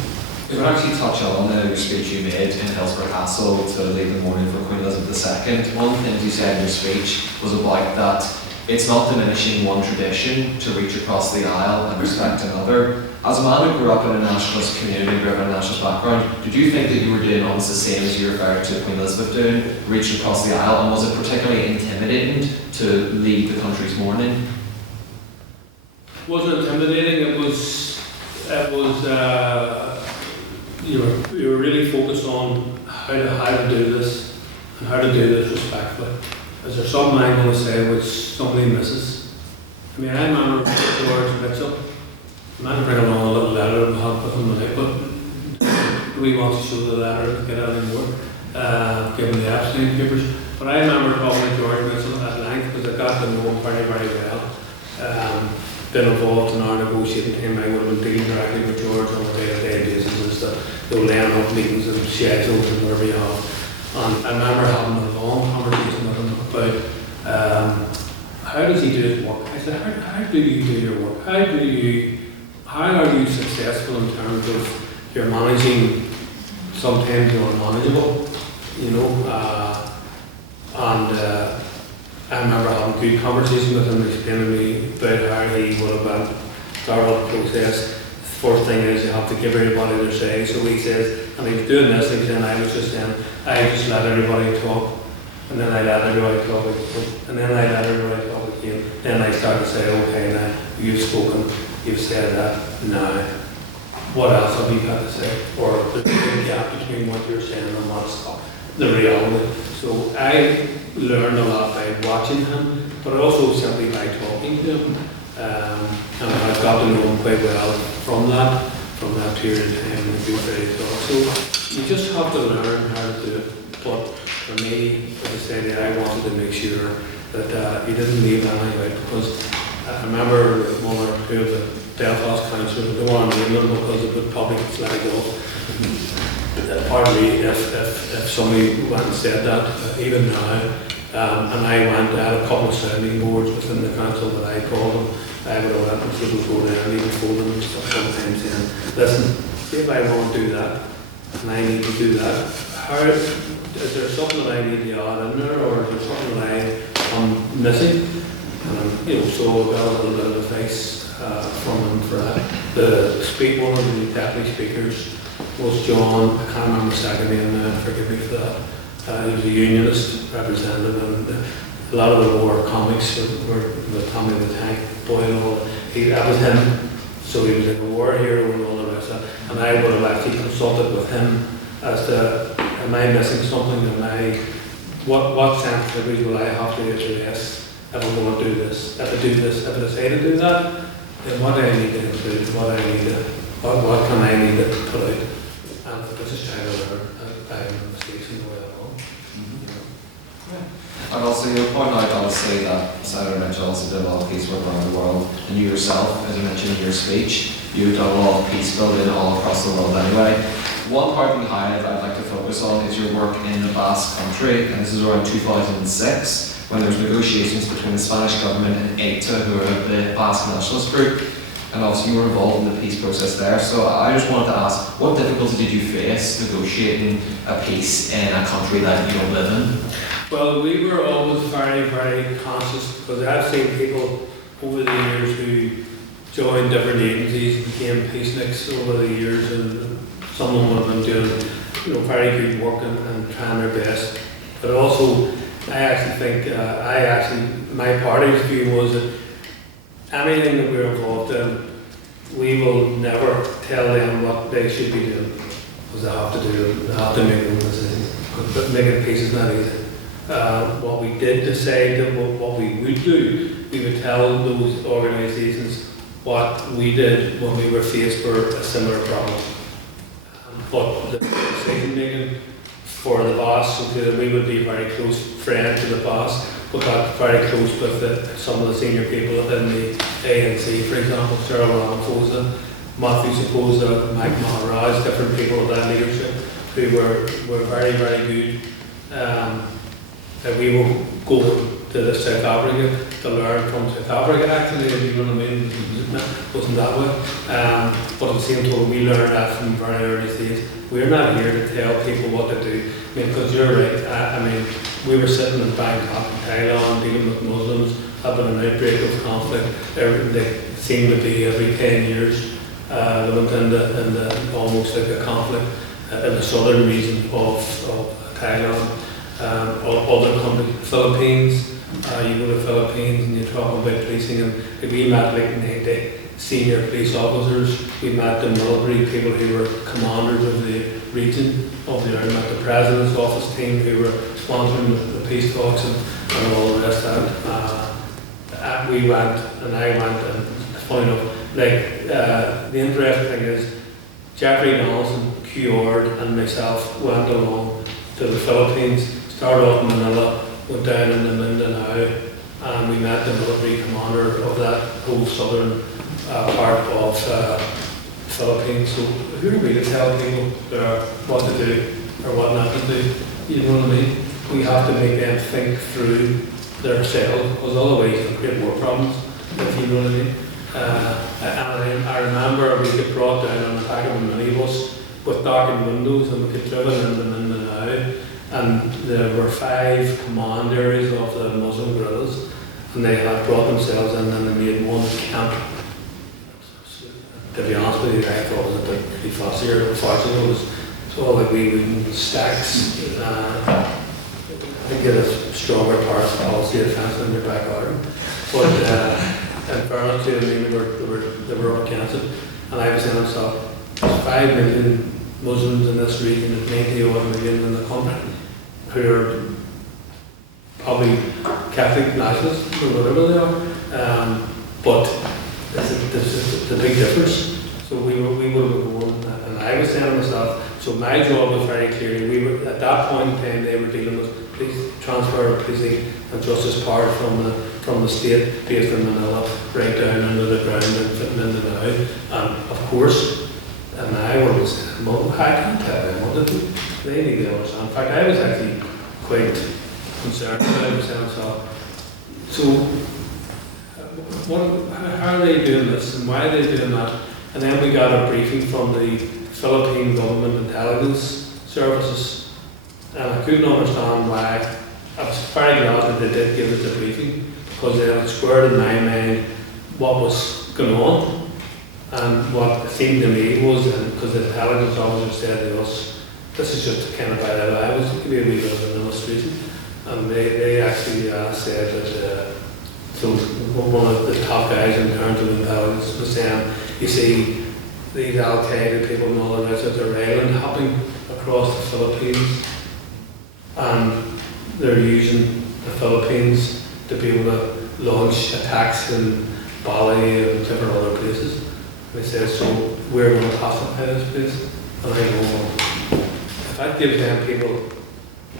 If we actually touch on your speech you made in Hillsborough Castle to lead the mourning for Queen Elizabeth II, one of the things you said in your speech was about that it's not diminishing one tradition to reach across the aisle and respect another. As a man who grew up in a nationalist community, grew up in a nationalist background, did you think that you were doing almost the same as you referred to Queen Elizabeth doing, reaching across the aisle, and was it particularly intimidating to lead the country's mourning? It wasn't intimidating, it was you were really focused on how to do this and how to do this respectfully. Is there something I'm going to say which somebody misses? I mean, I remember George Mitchell. I might bring along a little letter and help with him tonight, but we want to show the letter to get out anymore, given the Epstein papers. But I remember talking to George Mitchell at length because I got to know him very, very well. Been involved in our negotiating team. I would have been dealing directly with George on a day-to-day basis and stuff. They were laying up meetings and schedules and wherever you have. And I remember having a long conversation with him about how does he do his work. I said, how do you do your work? How are you successful in terms of you're managing sometimes you're unmanageable, you know? I remember having a good conversation with him, explaining to me about how he would have started the process. The first thing is you have to give everybody their say. So he says, and he was doing this, and then I was just saying, I just let everybody talk, and then I let everybody talk again, and then I let everybody talk again. Then I started to say, okay, now you've spoken, you've said that, now what else have you got to say? Or there's a big gap between what you're saying and what's the reality. So I learned a lot by watching him, but also simply by talking to him. And I've got to know him quite well from that period of time and be very thought. So you just have to learn how to do it. But for me, as I said, I wanted to make sure that he didn't leave anything out, because I remember one or two of the Belfast councillors, they wanted to name them because it would probably flag off. Pardon me if somebody went and said that, even now. And I had a couple of sounding boards within the council that I called them. I would have went and said before then, and even told them sometimes saying, listen, see if I want to do that, and I need to do that, is there something that I need to add in there, or is there something that I'm missing? And so I got a little bit of advice from them for that. One of the deputy speakers was John, I can't remember the second name now, forgive me for that. He was a unionist representative, and a lot of the war comics were with Tommy the Tank Boy and all. That was him, so he was like a war hero and all the rest of that. And I would have actually consulted with him as to, am I missing something? What sensitivities will I have to address if I'm going to do this? If I decide to do that, then what do I need to include? What can I need to put out? And I just try to learn by mistakes and the way along. And also, you point out obviously that Senator Mitchell also did a lot of peace work around the world, and you yourself, as you mentioned in your speech, you've done a lot of peace building all across the world anyway. One part you highlight I'd like to focus on is your work in the Basque Country, and this is around 2006, when there was negotiations between the Spanish government and ETA, who are the Basque nationalist group, and obviously you were involved in the peace process there. So I just wanted to ask, what difficulties did you face negotiating a peace in a country that you don't live in? Well, we were always very, very conscious, because I've seen people over the years who joined different agencies, became peaceniks over the years, and some of them have been doing very good work and trying their best. But also, I actually think, my party's view was that anything that we're involved in, we will never tell them what they should be doing, because they have to make their own decisions. But making peace is not easy. What we did decide that what we would do, we would tell those organisations what we did when we were faced with a similar problem. But the decision making for the boss, so we would be very close friend to the boss, but got very close with some of the senior people in the ANC, for example, Sarah Ramaphosa, Matthew Supposa, Mike Maharaj, different people of that leadership who were very, very good. We were going to South Africa to learn from South Africa, actually, you know what I mean? It wasn't that way. But at the same time, we learned that from very early stage. We're not here to tell people what to do. I mean, because you're right. I mean, we were sitting in Bangkok, Thailand, dealing with Muslims, having an outbreak of conflict. They seem to be every 10 years. They went into almost like a conflict in the southern region of Thailand. Other countries, Philippines, you go to the Philippines and you talk about policing, and we met like 90 senior police officers, we met the military people who were commanders of the region, we met the President's office team who were sponsoring the peace talks and all the rest of it. We went, and I went, and it's funny enough, the interesting thing is, Jeffrey Donaldson, Q-Ord and myself went along to the Philippines, started off in Manila, went down into Mindanao, and we met the military commander of that whole southern part of Philippines. So who are we to tell people what to do or what not to do? You know what I mean? We have to make them think through themselves, because otherwise they'll create more problems, if you know what I mean. And I remember we got brought down on the back of a minibus with darkened windows, and we got driven into Mindanao, and there were 5 commanderies of the Muslim guerrillas, and they had brought themselves in and they made one camp. To be honest with you, I thought it was a bit pretty fussier. Unfortunately, it was all like wee wooden stacks. I think it has stronger parts policy defence in your back garden. But in fairness to them, they were up against it. And I was saying to myself, there's 5 million Muslims in this region, and 90 odd million in the country, who are probably Catholic nationalists or whatever they are. But there's a big difference. So we would have been going, and I was saying to myself, so my job was very clear. We were at that point in time, they were dealing with police, transfer of policing and justice power from the state based in Manila right down into the ground in Mindanao. And of course, and I was saying, well, I can't tell them what to do. They need to understand. In fact, I was actually quite concerned about myself. So how are they doing this and why are they doing that? And then we got a briefing from the Philippine government intelligence services, and I couldn't understand why. I was very glad that they did give us a briefing, because they had squared in my mind what was going on. And what seemed to me was, because the intelligence officer said to us, this is just kind of by the way, I was give you a wee bit of an illustration, and they actually said that so one of the top guys in terms of intelligence was saying, you see, these Al-Qaeda people and all the rest of they're island hopping across the Philippines, and they're using the Philippines to be able to launch attacks in Bali and different other places. They said, so we're going to pacify this place. And I go, well, if that gives them people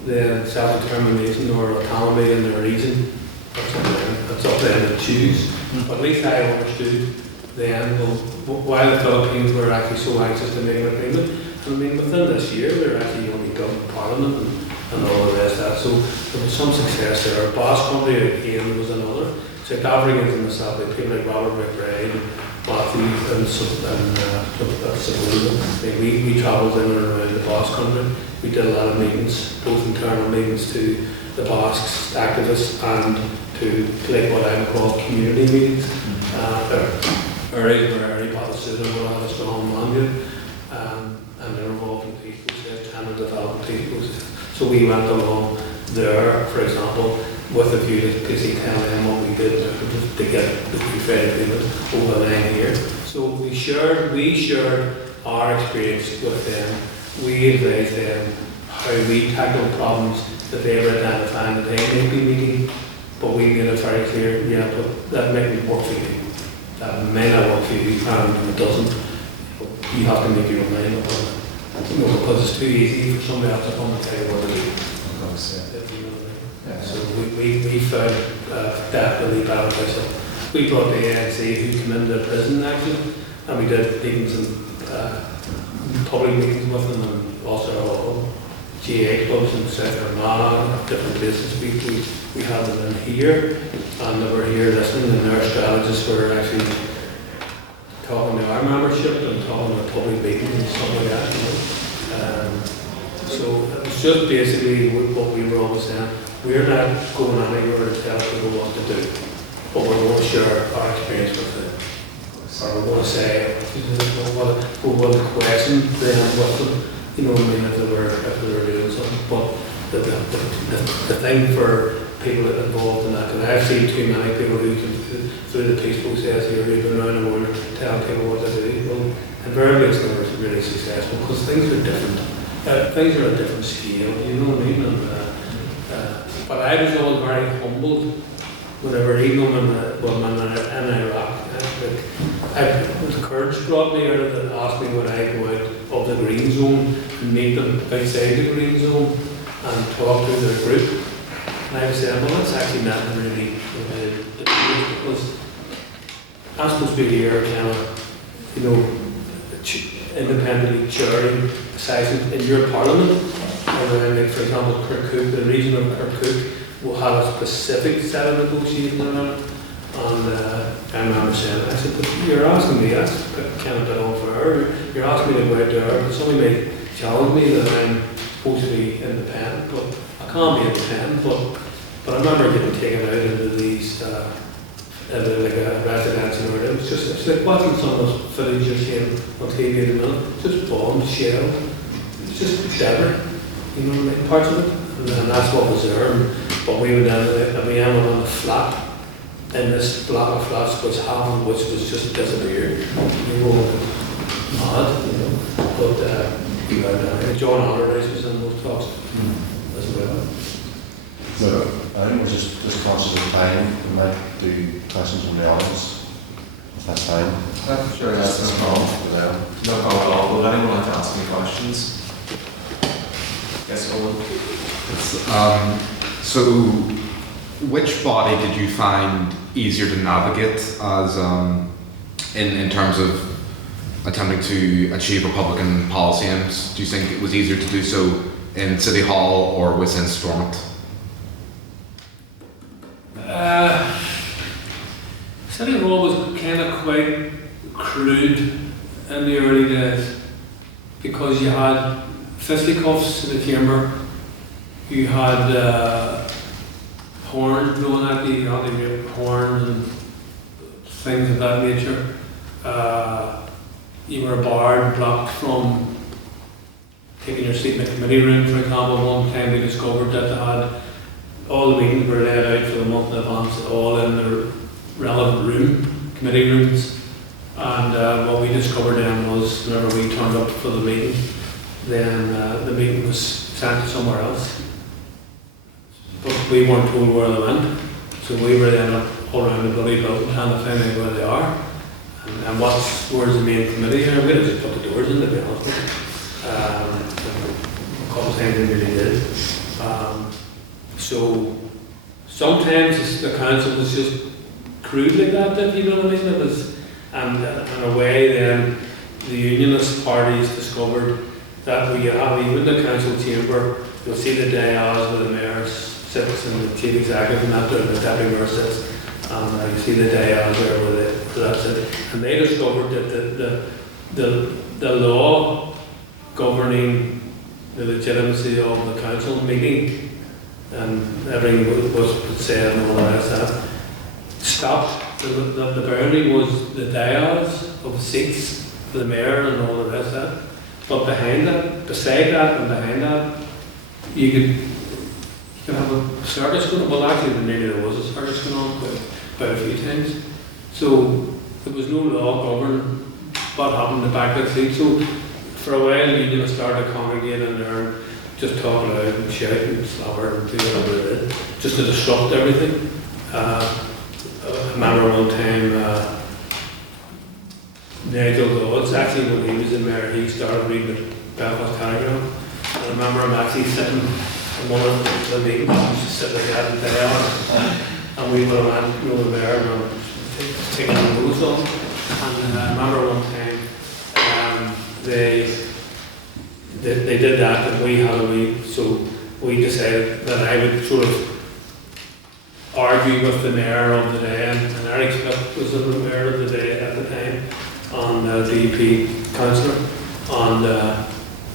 the self-determination or autonomy in their region, that's up to them to choose. But at least I understood then, well, why the Philippines were actually so anxious to make an agreement. And I mean, within this year, they're actually going to become parliament and all the rest of that. So there was some success there. Our boss country again was another. South Africans in the South, people like Robert McBride, Matthew and Sabuna. We travelled in and around the Basque country. We did a lot of meetings, both internal meetings to the Basques, activists, and to like what I would call community meetings. Very Batusuda will have a strong mandate, and they're involved in peace process, trying to develop peace process. So we went along there, for example, with a view to basically telling them what we did to get the Good Friday agreement over the line here. So we shared our experience with them. We advised them how we tackle problems that they were identifying that they may be meeting, but we made it very clear, yeah, but that may not work for you. That may not work for you, and it doesn't. You have to make your own mind up on it. Because it's too easy for somebody else to come and tell you what to do. So we found definitely better places. We brought the ANC who came into prison actually, and we did meetings and public meetings with them, and also GA clubs in South Armagh, different places. We had them in here, and they were here listening, and our strategists were actually talking to our membership and talking to public meetings and stuff like that. So it's just basically what we were always saying. We're not going anywhere to tell people what to do, but we're going to share our experience with them. Or we're going to say, we're going to question them with them, you know what I mean, if they were doing something. But the thing for people involved in that, because I've seen too many people who can, through the peace process here, who've been around the world telling people what to do. Well, invariably it's never really successful because things are different. Things are a different scale, you know what I mean? But I was always very humbled whenever, even when in Iraq, the Kurds brought me out of it and asked me would I go out of the green zone and meet them outside the green zone and talk to their group. And I was saying, well, that's actually not really because I'm supposed to be here kind of, you know, independently chairing sessions in your parliament. And like, for example, Kirkuk, the region of Kirkuk will have a specific set of negotiations around it. And I remember saying, I said, but you're asking me, that's kind of a bit unfair. You're asking me to go out there. Somebody may challenge me that I'm supposed to be independent, but I can't be independent. But I remember getting taken out into these, like a residential area. It's like watching some of those footage you're seeing on TV at the minute. Just bombed, shelled. It's just debris, you know what I mean, parts of it. And that's what was there. But we went down there, and we ended up on the flat, in this block of flats, which half of which was just disappeared. We were mad, you know. But we went down there. John Allardyce was in those talks as well. So I think we're just conscious of time. We might do questions from the audience. If that's fine. I'm sure that's no problem for them. No problem at all. Would anyone like to ask me questions? Yes, Owen. So, which body did you find easier to navigate as in terms of attempting to achieve Republican policy aims? Do you think it was easier to do so in City Hall or within Stormont? City Hall was kind of quite crude in the early days because you had fisticuffs in the chamber, you had horns blowing at you, had the horns and things of that nature. You were barred, blocked from taking your seat in the committee room, for example. One time we discovered that they had all the meetings were laid out for the month in advance, all in the relevant room, committee rooms. And what we discovered then was whenever we turned up for the meeting, then the meeting was sent to somewhere else. But we weren't told where they went. So we were then up all around the bloody building trying to find out where they are. And where's the main committee here? We just put the doors in, to be honest with you. A couple of times we really did. So sometimes the council was just crude like that, if you know what I mean. It was, and in a way then the unionist parties discovered that we have even the council chamber, you'll see the dais where the mayor sits and the chief executive and that, the deputy mayor sits, and you see the dais there where that's it. And they discovered that the law governing the legitimacy of the council meeting and everything was said and all the rest of that stopped. The boundary was the dais of seats for the mayor and all the rest of that. But behind that, beside that and behind that, you could can have a circus going on. Well, actually, maybe there was a circus going on quite a few times. So there was no law governing what happened in the back of the seat. So for a while, the union started to congregate in there and just talk loud and shout and slobber and do whatever they did, just to disrupt everything. I remember one time, Nigel Dodds, actually when he was in mayor, he started reading the Belfast Telegram. I remember him actually sitting in one of the meetings, just sitting like that and there, and we were on, the mayor, and taking the notes on. And I remember one time, they did that, and we had a week, so we decided that I would sort of argue with the mayor of the day, and Eric Smith was the mayor of the day at the time, and the DP councillor. And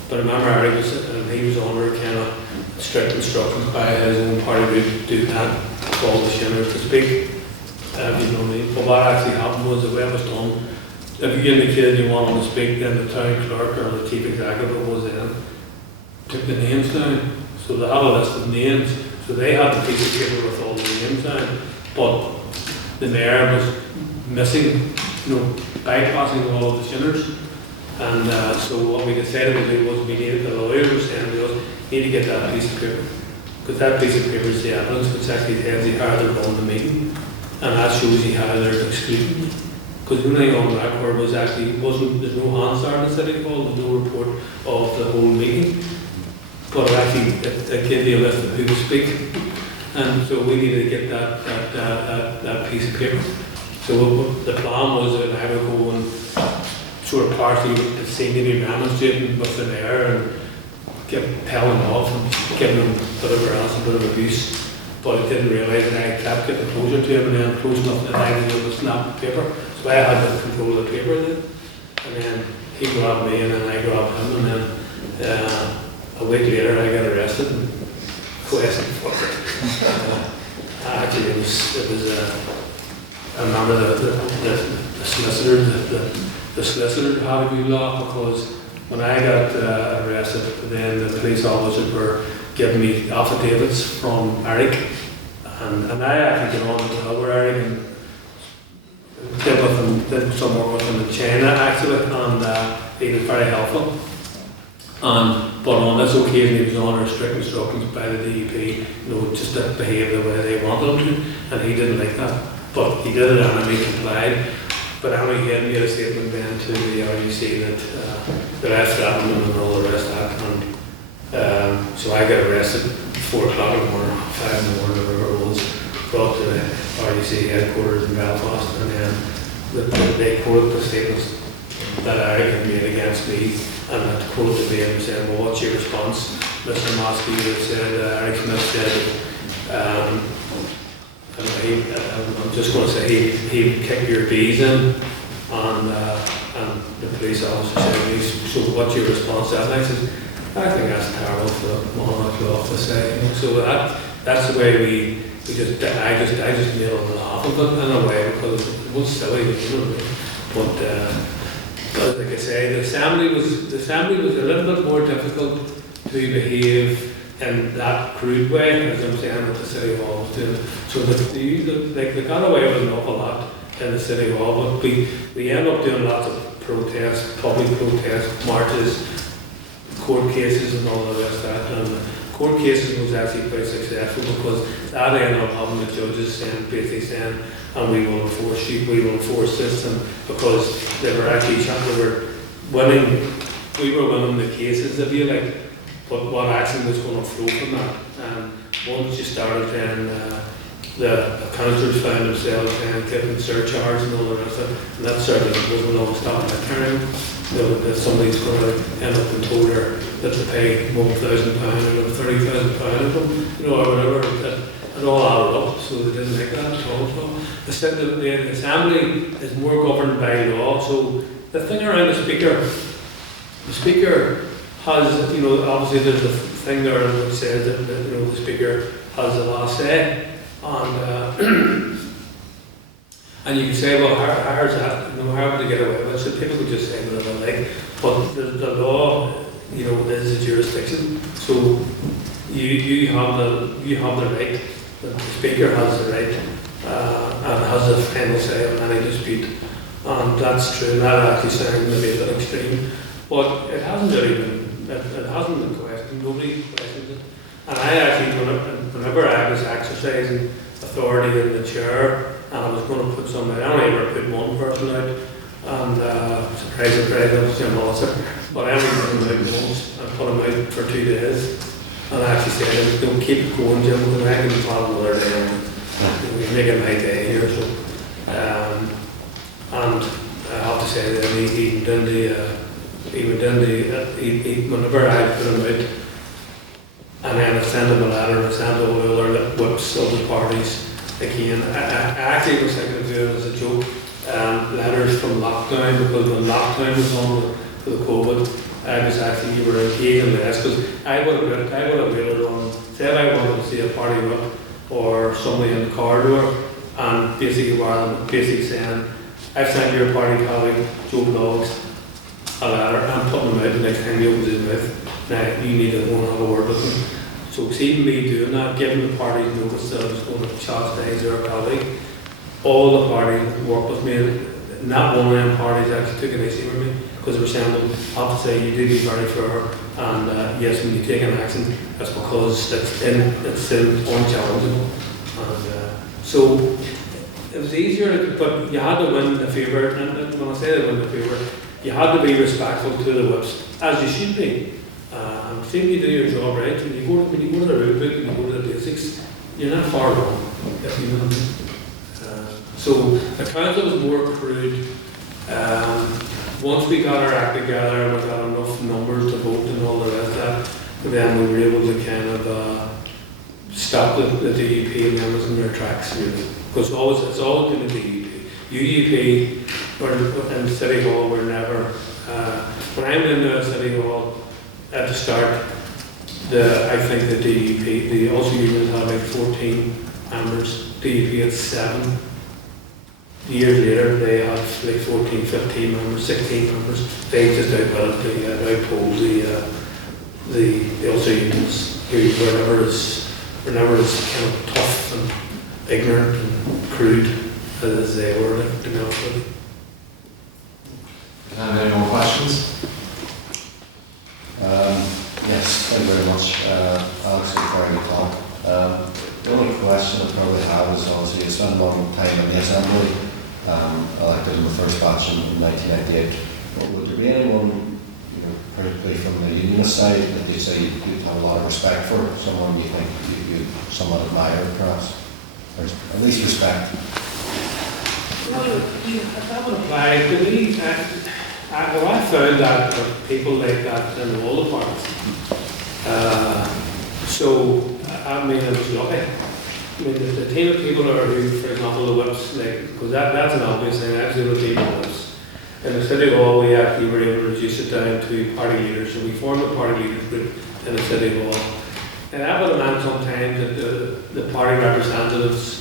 but I remember Eric he was under kind of strict instructions by his own party group to do that, call the Shinners to speak. You know what I mean? But what actually happened was the way it was done, if you indicated you wanted to speak, then the town clerk or the chief executive was in, took the names down. So they had a list of names. So they had the piece of paper with all the names down, but the mayor was missing, bypassing all of the Shinners. And so what we decided to do was we needed, the lawyer was saying to us, need to get that piece of paper. Because that piece of paper is the evidence which actually tells you how they're running the meeting. And that shows you how they're excluding. Because the only thing on the record was actually, there's no Hansard in City Hall, there's no report of the whole meeting. But actually, it gave you a list of who was speaking. And so we needed to get that piece of paper. So the plan was that I would go and sort of partially seemingly demonstrating with the mayor and telling off and giving him whatever else, a bit of abuse. But I didn't realise that I kept getting closer to him and then close enough that I was able to snap the paper. So I had to control the paper then. And then he grabbed me and then I grabbed him, and then a week later I got arrested and questioned for it. Actually it was I remember the solicitor, the solicitor had a good laugh, because when I got arrested, then the police officers were giving me affidavits from Eric, and I actually got on well with Eric and did some work with him in China actually, and he was very helpful. But on this occasion, he was under strict instructions by the DEP, just to behave the way they wanted him to, and he didn't like that. But he did it and he complied. But anyway, he had made a statement then to the RUC that I threatened him and all the rest of that. And so I got arrested at 4 o'clock in the morning, 5 in the morning, whatever it was, brought to the RUC headquarters in Belfast, and then they quoted the statements that Eric had made against me, and that quoted me and said, well, what's your response? Mr. Maskey said, Alex Maskey said, I'm just going to say he kicked your bees in, and the police officer said to me, so what's your response to that? And I said, I think that's terrible for the monarch to say. So that's the way I just made a laugh of it in a way, because it was silly, but like I say, the assembly was a little bit more difficult to behave in that crude way, as I'm saying, that the City Hall was doing. So they got away with an awful lot in the City Hall, but we ended up doing lots of protests, public protests, marches, court cases and all the rest of that. And court cases was actually quite successful, because that ended up having the judges basically saying, and we will enforce this, and because they were actually winning, we were winning the cases, if you like. But what action was going to flow from that? And once you started, then the councillors found themselves getting surcharges and all the rest of it, and that certainly wasn't going to stop that time. That somebody's going to end up and told her that to pay £1,000 or £30,000 or whatever. It all added up, so they didn't like that at all. So the Assembly is more governed by law. So the thing around the Speaker has, obviously there's a thing there that says that the Speaker has the last say, and you can say, well, how's that? How would they get away with it? So people could just say whatever they like, but the law is the jurisdiction. So you have the right, the speaker has the right and has the final say on any dispute. And that's true, and that actually sounds maybe a bit extreme. But it hasn't really been, it hasn't been questioned, nobody questions it. And I actually, whenever I was exercising authority in the chair, and I was going to put somebody, I only ever put one person out, and surprise, that was Jim Mollister. But I only put him out once, I put him out for 2 days. And I actually said, don't keep it going, Jim, because I can plan another day, and we're making my day here. So, and I have to say that he whenever I put him out, and then I sent him a letter, and I sent all the other whips of the parties again. I actually was thinking of doing it as a joke, letters from lockdown, because when lockdown was on for the COVID, I was actually, you were engaging this, because I would have waited on, say if I wanted to see a party whip or somebody in the corridor, and basically saying, I've sent your party colleague, Joe Bloggs, a letter, and putting them out the next time he opens his mouth. Now, you need to go and have a word with him. So, seeing me doing that, giving the parties notice that I was going to chastise their colleague, all the parties worked with me, and not one of them parties actually took an issue with me, because they were saying, well, I have to say, you do be very fair, and yes, when you take an action, that's because it's unchallengeable. And so, it was easier, but you had to win the favour, and when I say win the favour, you had to be respectful to the whips, as you should be. And see when you do your job right, when you go to the rule book, when you go to the basics, you're not far wrong, if you know what I mean. So the council was more crude. Once we got our act together and we got enough numbers to vote and all the rest of that, then we were able to kind of stop the DUP and them was in their tracks, really. Because it's always been the DUP. UUP in City Hall were never, when I went into City Hall at the start, I think the DUP, the Ulster Unions had like 14 members, DUP had 7. Years later, they had like 14, 15 members, 16 members. They just outpolled the Ulster Unions, who were never as kind of tough and ignorant and crude as they were, like, to be honest with you. Any more questions? Yes, thank you very much. Alex referring to LitTalk. The only question I probably have is, obviously you spent a long time in the Assembly, elected in the first batch in 1998. But would there be anyone, particularly from the unionist side, that you say you'd have a lot of respect for, someone you think you somewhat admire, perhaps? Or at least respect? Well, that would apply to me. I found that people like that in all the parts. So, I mean, I was lucky. I mean, the team of people who, for example, the whips, because that's an obvious thing, actually the team of whips. In the City Hall, we actually were able to reduce it down to party leaders, so we formed a party leaders group in the City Hall. And that would have meant sometimes that the party representatives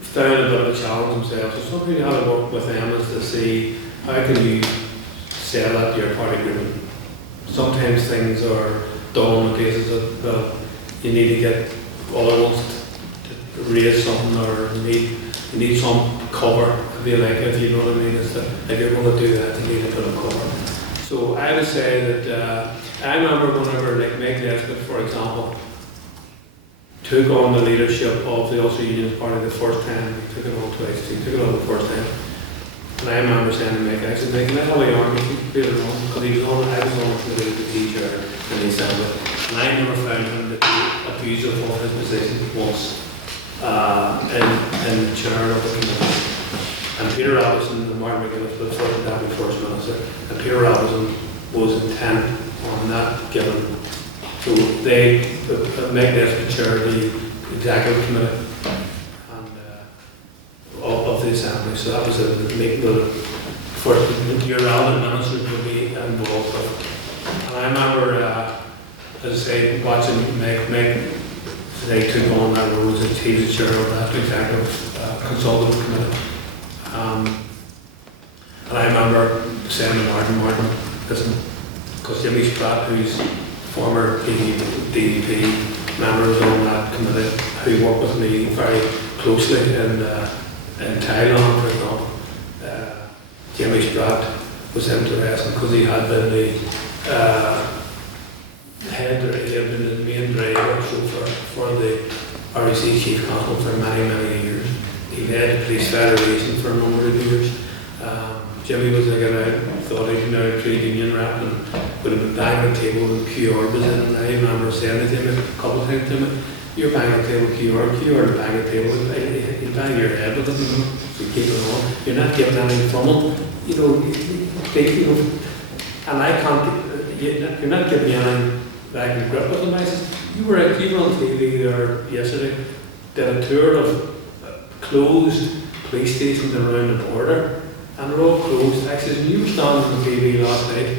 found a bit of a challenge themselves. So something you have to work with them is to see how can you sell that to your party group. Sometimes things are done on the basis that you need to get other ones to raise something, or you need some cover, if you know what I mean. Is that if you're going to do that, you need a bit of cover. So I would say that I remember whenever, like Mike Nesbitt, for example, took on the leadership of the Ulster Unionist Party the first time. He took it on twice. He took it on the first time. And I remember saying to Mike, I said, Mike, can I have a yarn with you? Later on, because I was on the teacher and he said that. And I never found him to be abusive of his position once in the chair of the committee. And Peter Robinson and Martin McGuinness was the deputy first minister, and Peter Robinson was intent on that given. So they make this the chair of the executive committee and of the assembly. So that was a meeting with first your relevant ministers would be involved with. And I remember, as I say, watching Mick, they took on that role as he was the chair of that executive consultative committee. And I remember saying to Martin, listen, because because Jimmy Spratt, who's former DDP member, was on that committee, who worked with me very closely in Thailand, for example. Jimmy Spratt was interesting because he had been the he had been the main driver for the REC Chief Constable for many, many years. He led the Police Federation for a number of years. Jimmy was like I thought he'd been out a trade union rep and would have been banging the table when QR was in, and I remember saying to him a couple of times to him, "You're banging the table with QR to bang the table, you bang your head with it, you know, so keep it on. You're not getting anything from him, you know, and I can't, you're not giving me anything that I can grip with him." I said, you were on TV there yesterday, did a tour of closed police stations around the border, and they're all closed. I said, you were standing on TV last night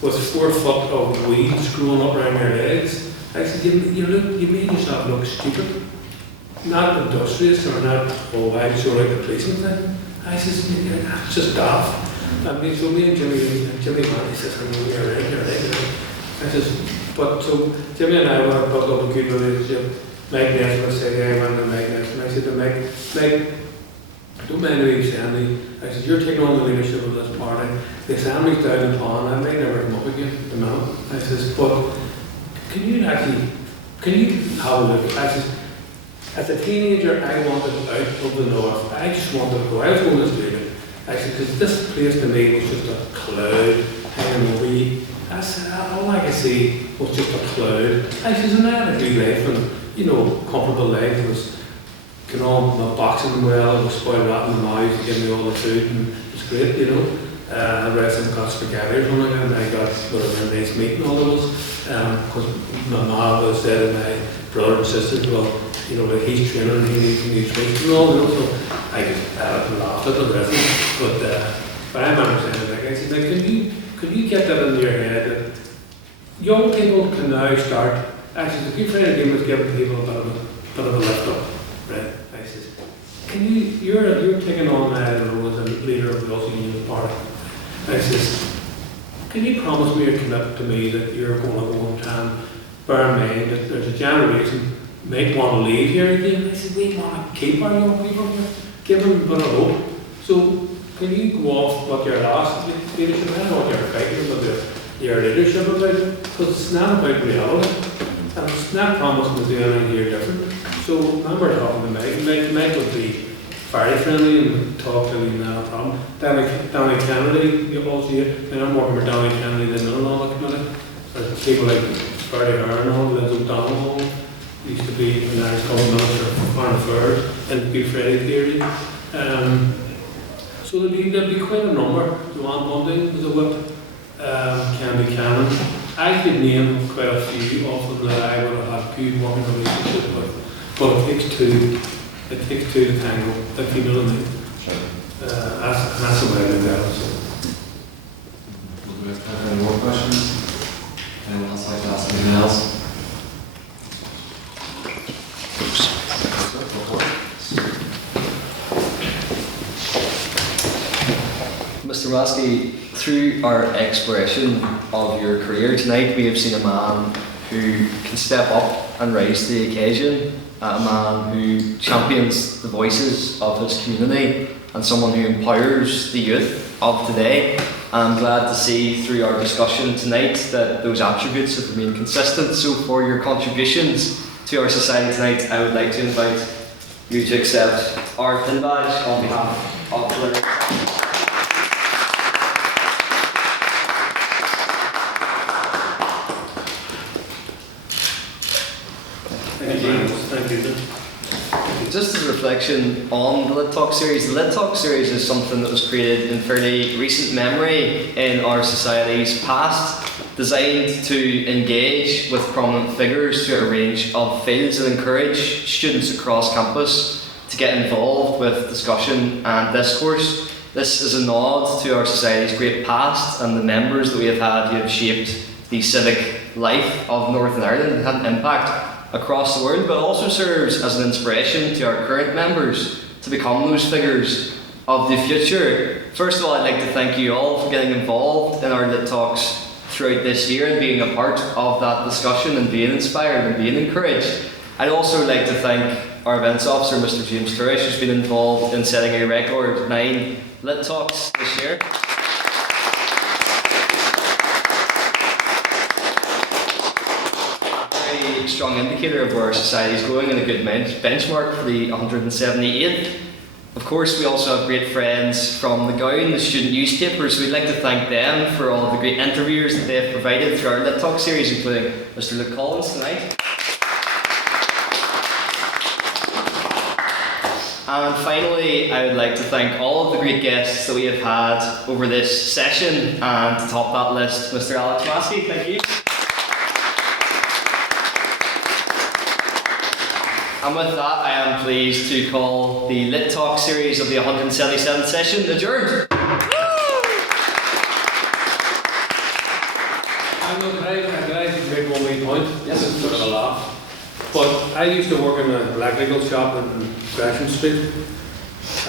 with 4 foot of weeds growing up around your legs. I said, you made yourself look stupid. Not industrious or not, oh, I'm so like the policeman thing. I said, it's just daft. And so me and Jimmy Mann, he says, you're right. I says, but so Jimmy and I want to build up a good relationship. Mike Nesbitt said, yeah, I went to Mike Nesbitt. I said to Mike, don't mind me saying me. I said, you're taking on the leadership of this party. The assembly's down the pond, I might never come up again, the man. I says, but can you have a look? I says, as a teenager, I wanted out of the north. I just wanted to go. I was going to Australia. I said, because this place to me was just a cloud hanging over you. I said, all I could see was just a cloud. I said, and I had a good life and, you know, comfortable life. It was, you know, my boxing well, it was spoiled rat in the mouth to give me all the food, and it was great, you know. The rest of them got spaghetti or something, and I got whatever nice meat and all of those. Because my mom was said, and my brother and sisters, well, you know, like he's training and he needs new training and all, you know, so I just laughed at the rest of it. But I remember saying, like, I said, like, could you get that into your head that young people can now start, actually, the Good Friday Agreement was giving people a bit of a lift up, right? I said, you're taking on that role as a leader of the Ulster Union Party. I says, can you promise me or commit to me that you're going to go and try and bear in mind that there's a generation might want to leave here again? I said, we want to keep our young people here, give them a bit of hope. So can you go off what your last leadership, I don't know what you're fighting about your leadership about, because it's not about reality, and it's not promising to do anything here different. So remember talking to Mike would be very friendly and talk to me, not a problem. Danny Kennedy, you all see it, and I'm working with Danny Kennedy, the middle on the committee. There's people like Barry Harnall, Liz O'Donnell, used to be the Irish Government Minister for Foreign Affairs in the Good Friday period. So there'll be quite a number. Joanne Bundy was a whip, Candy Cannon. I could name quite a few of them that I would have had good working relationship with. But it takes two to tango, if you know what I mean. Sure. That's the way I look at it. So. Do we have any more questions? Anyone else like to ask anything else? Mr. Maskey, through our exploration of your career tonight, we have seen a man who can step up and rise to the occasion, a man who champions the voices of his community, and someone who empowers the youth of today. I'm glad to see through our discussion tonight that those attributes have remained consistent. So for your contributions to our society tonight, I would like to invite you to accept our pin badge on behalf of the learners. Thank you. Just as a reflection on the LitTalk series, the LitTalk series is something that was created in fairly recent memory in our society's past, designed to engage with prominent figures through a range of fields and encourage students across campus to get involved with discussion and discourse. This is a nod to our society's great past and the members that we have had who have shaped the civic life of Northern Ireland and had an impact across the world, but also serves as an inspiration to our current members to become those figures of the future. First of all, I'd like to thank you all for getting involved in our LitTalks throughout this year and being a part of that discussion and being inspired and being encouraged. I'd also like to thank our events officer, Mr. James Turish, who's been involved in setting a record 9 LitTalks this year. A strong indicator of where our society is going and a good benchmark for the 178th. Of course, we also have great friends from the Gown, the student newspapers. We'd like to thank them for all the great interviews that they've provided through our LitTalk series, including Mr. Luke Collins tonight. And finally, I would like to thank all of the great guests that we have had over this session, and to top that list, Mr. Alex Maskey. Thank you. And with that, I am pleased to call the LitTalk series of the 177th session adjourned. I'm going to make one wee point. Yes. It's sort of a laugh. But I used to work in an electrical shop in Gresham Street,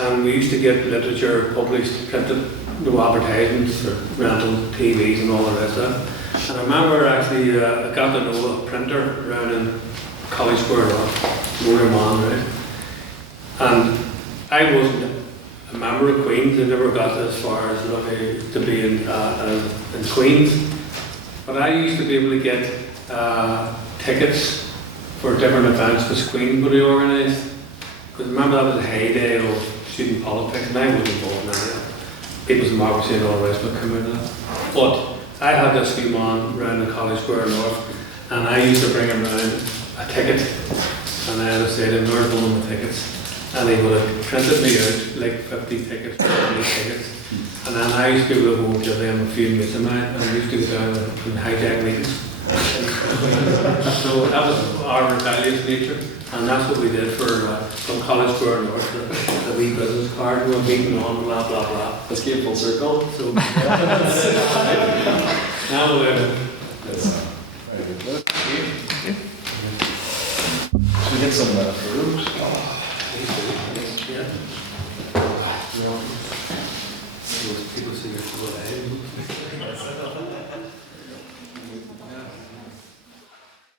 and we used to get literature published, printed, no advertisements for rental TVs and all the rest of it. And I remember actually I got to know a printer around in College Square North, Motor Man, right? And I wasn't a member of Queen's. I never got as far as to be in Queen's. But I used to be able to get tickets for different events which Queen would organise. Because remember that was the heyday of student politics, and I wasn't involved in that. People's democracy and all the rest would come out of that. But I had this wee man around in College Square North, and I used to bring him around a ticket, and I had to say to him, "Where's one of the tickets?" And he would have printed me out like 50 tickets, 50 tickets. And then I used to be able to go and give them a few mates of mine, and we used to go down and hijack meetings. So that was our rebellious nature, and that's what we did for from College Square North, the wee business card, we were beating on, blah blah blah. Let's get full circle. So now we live. Very good. Should we get some fruit? Yeah.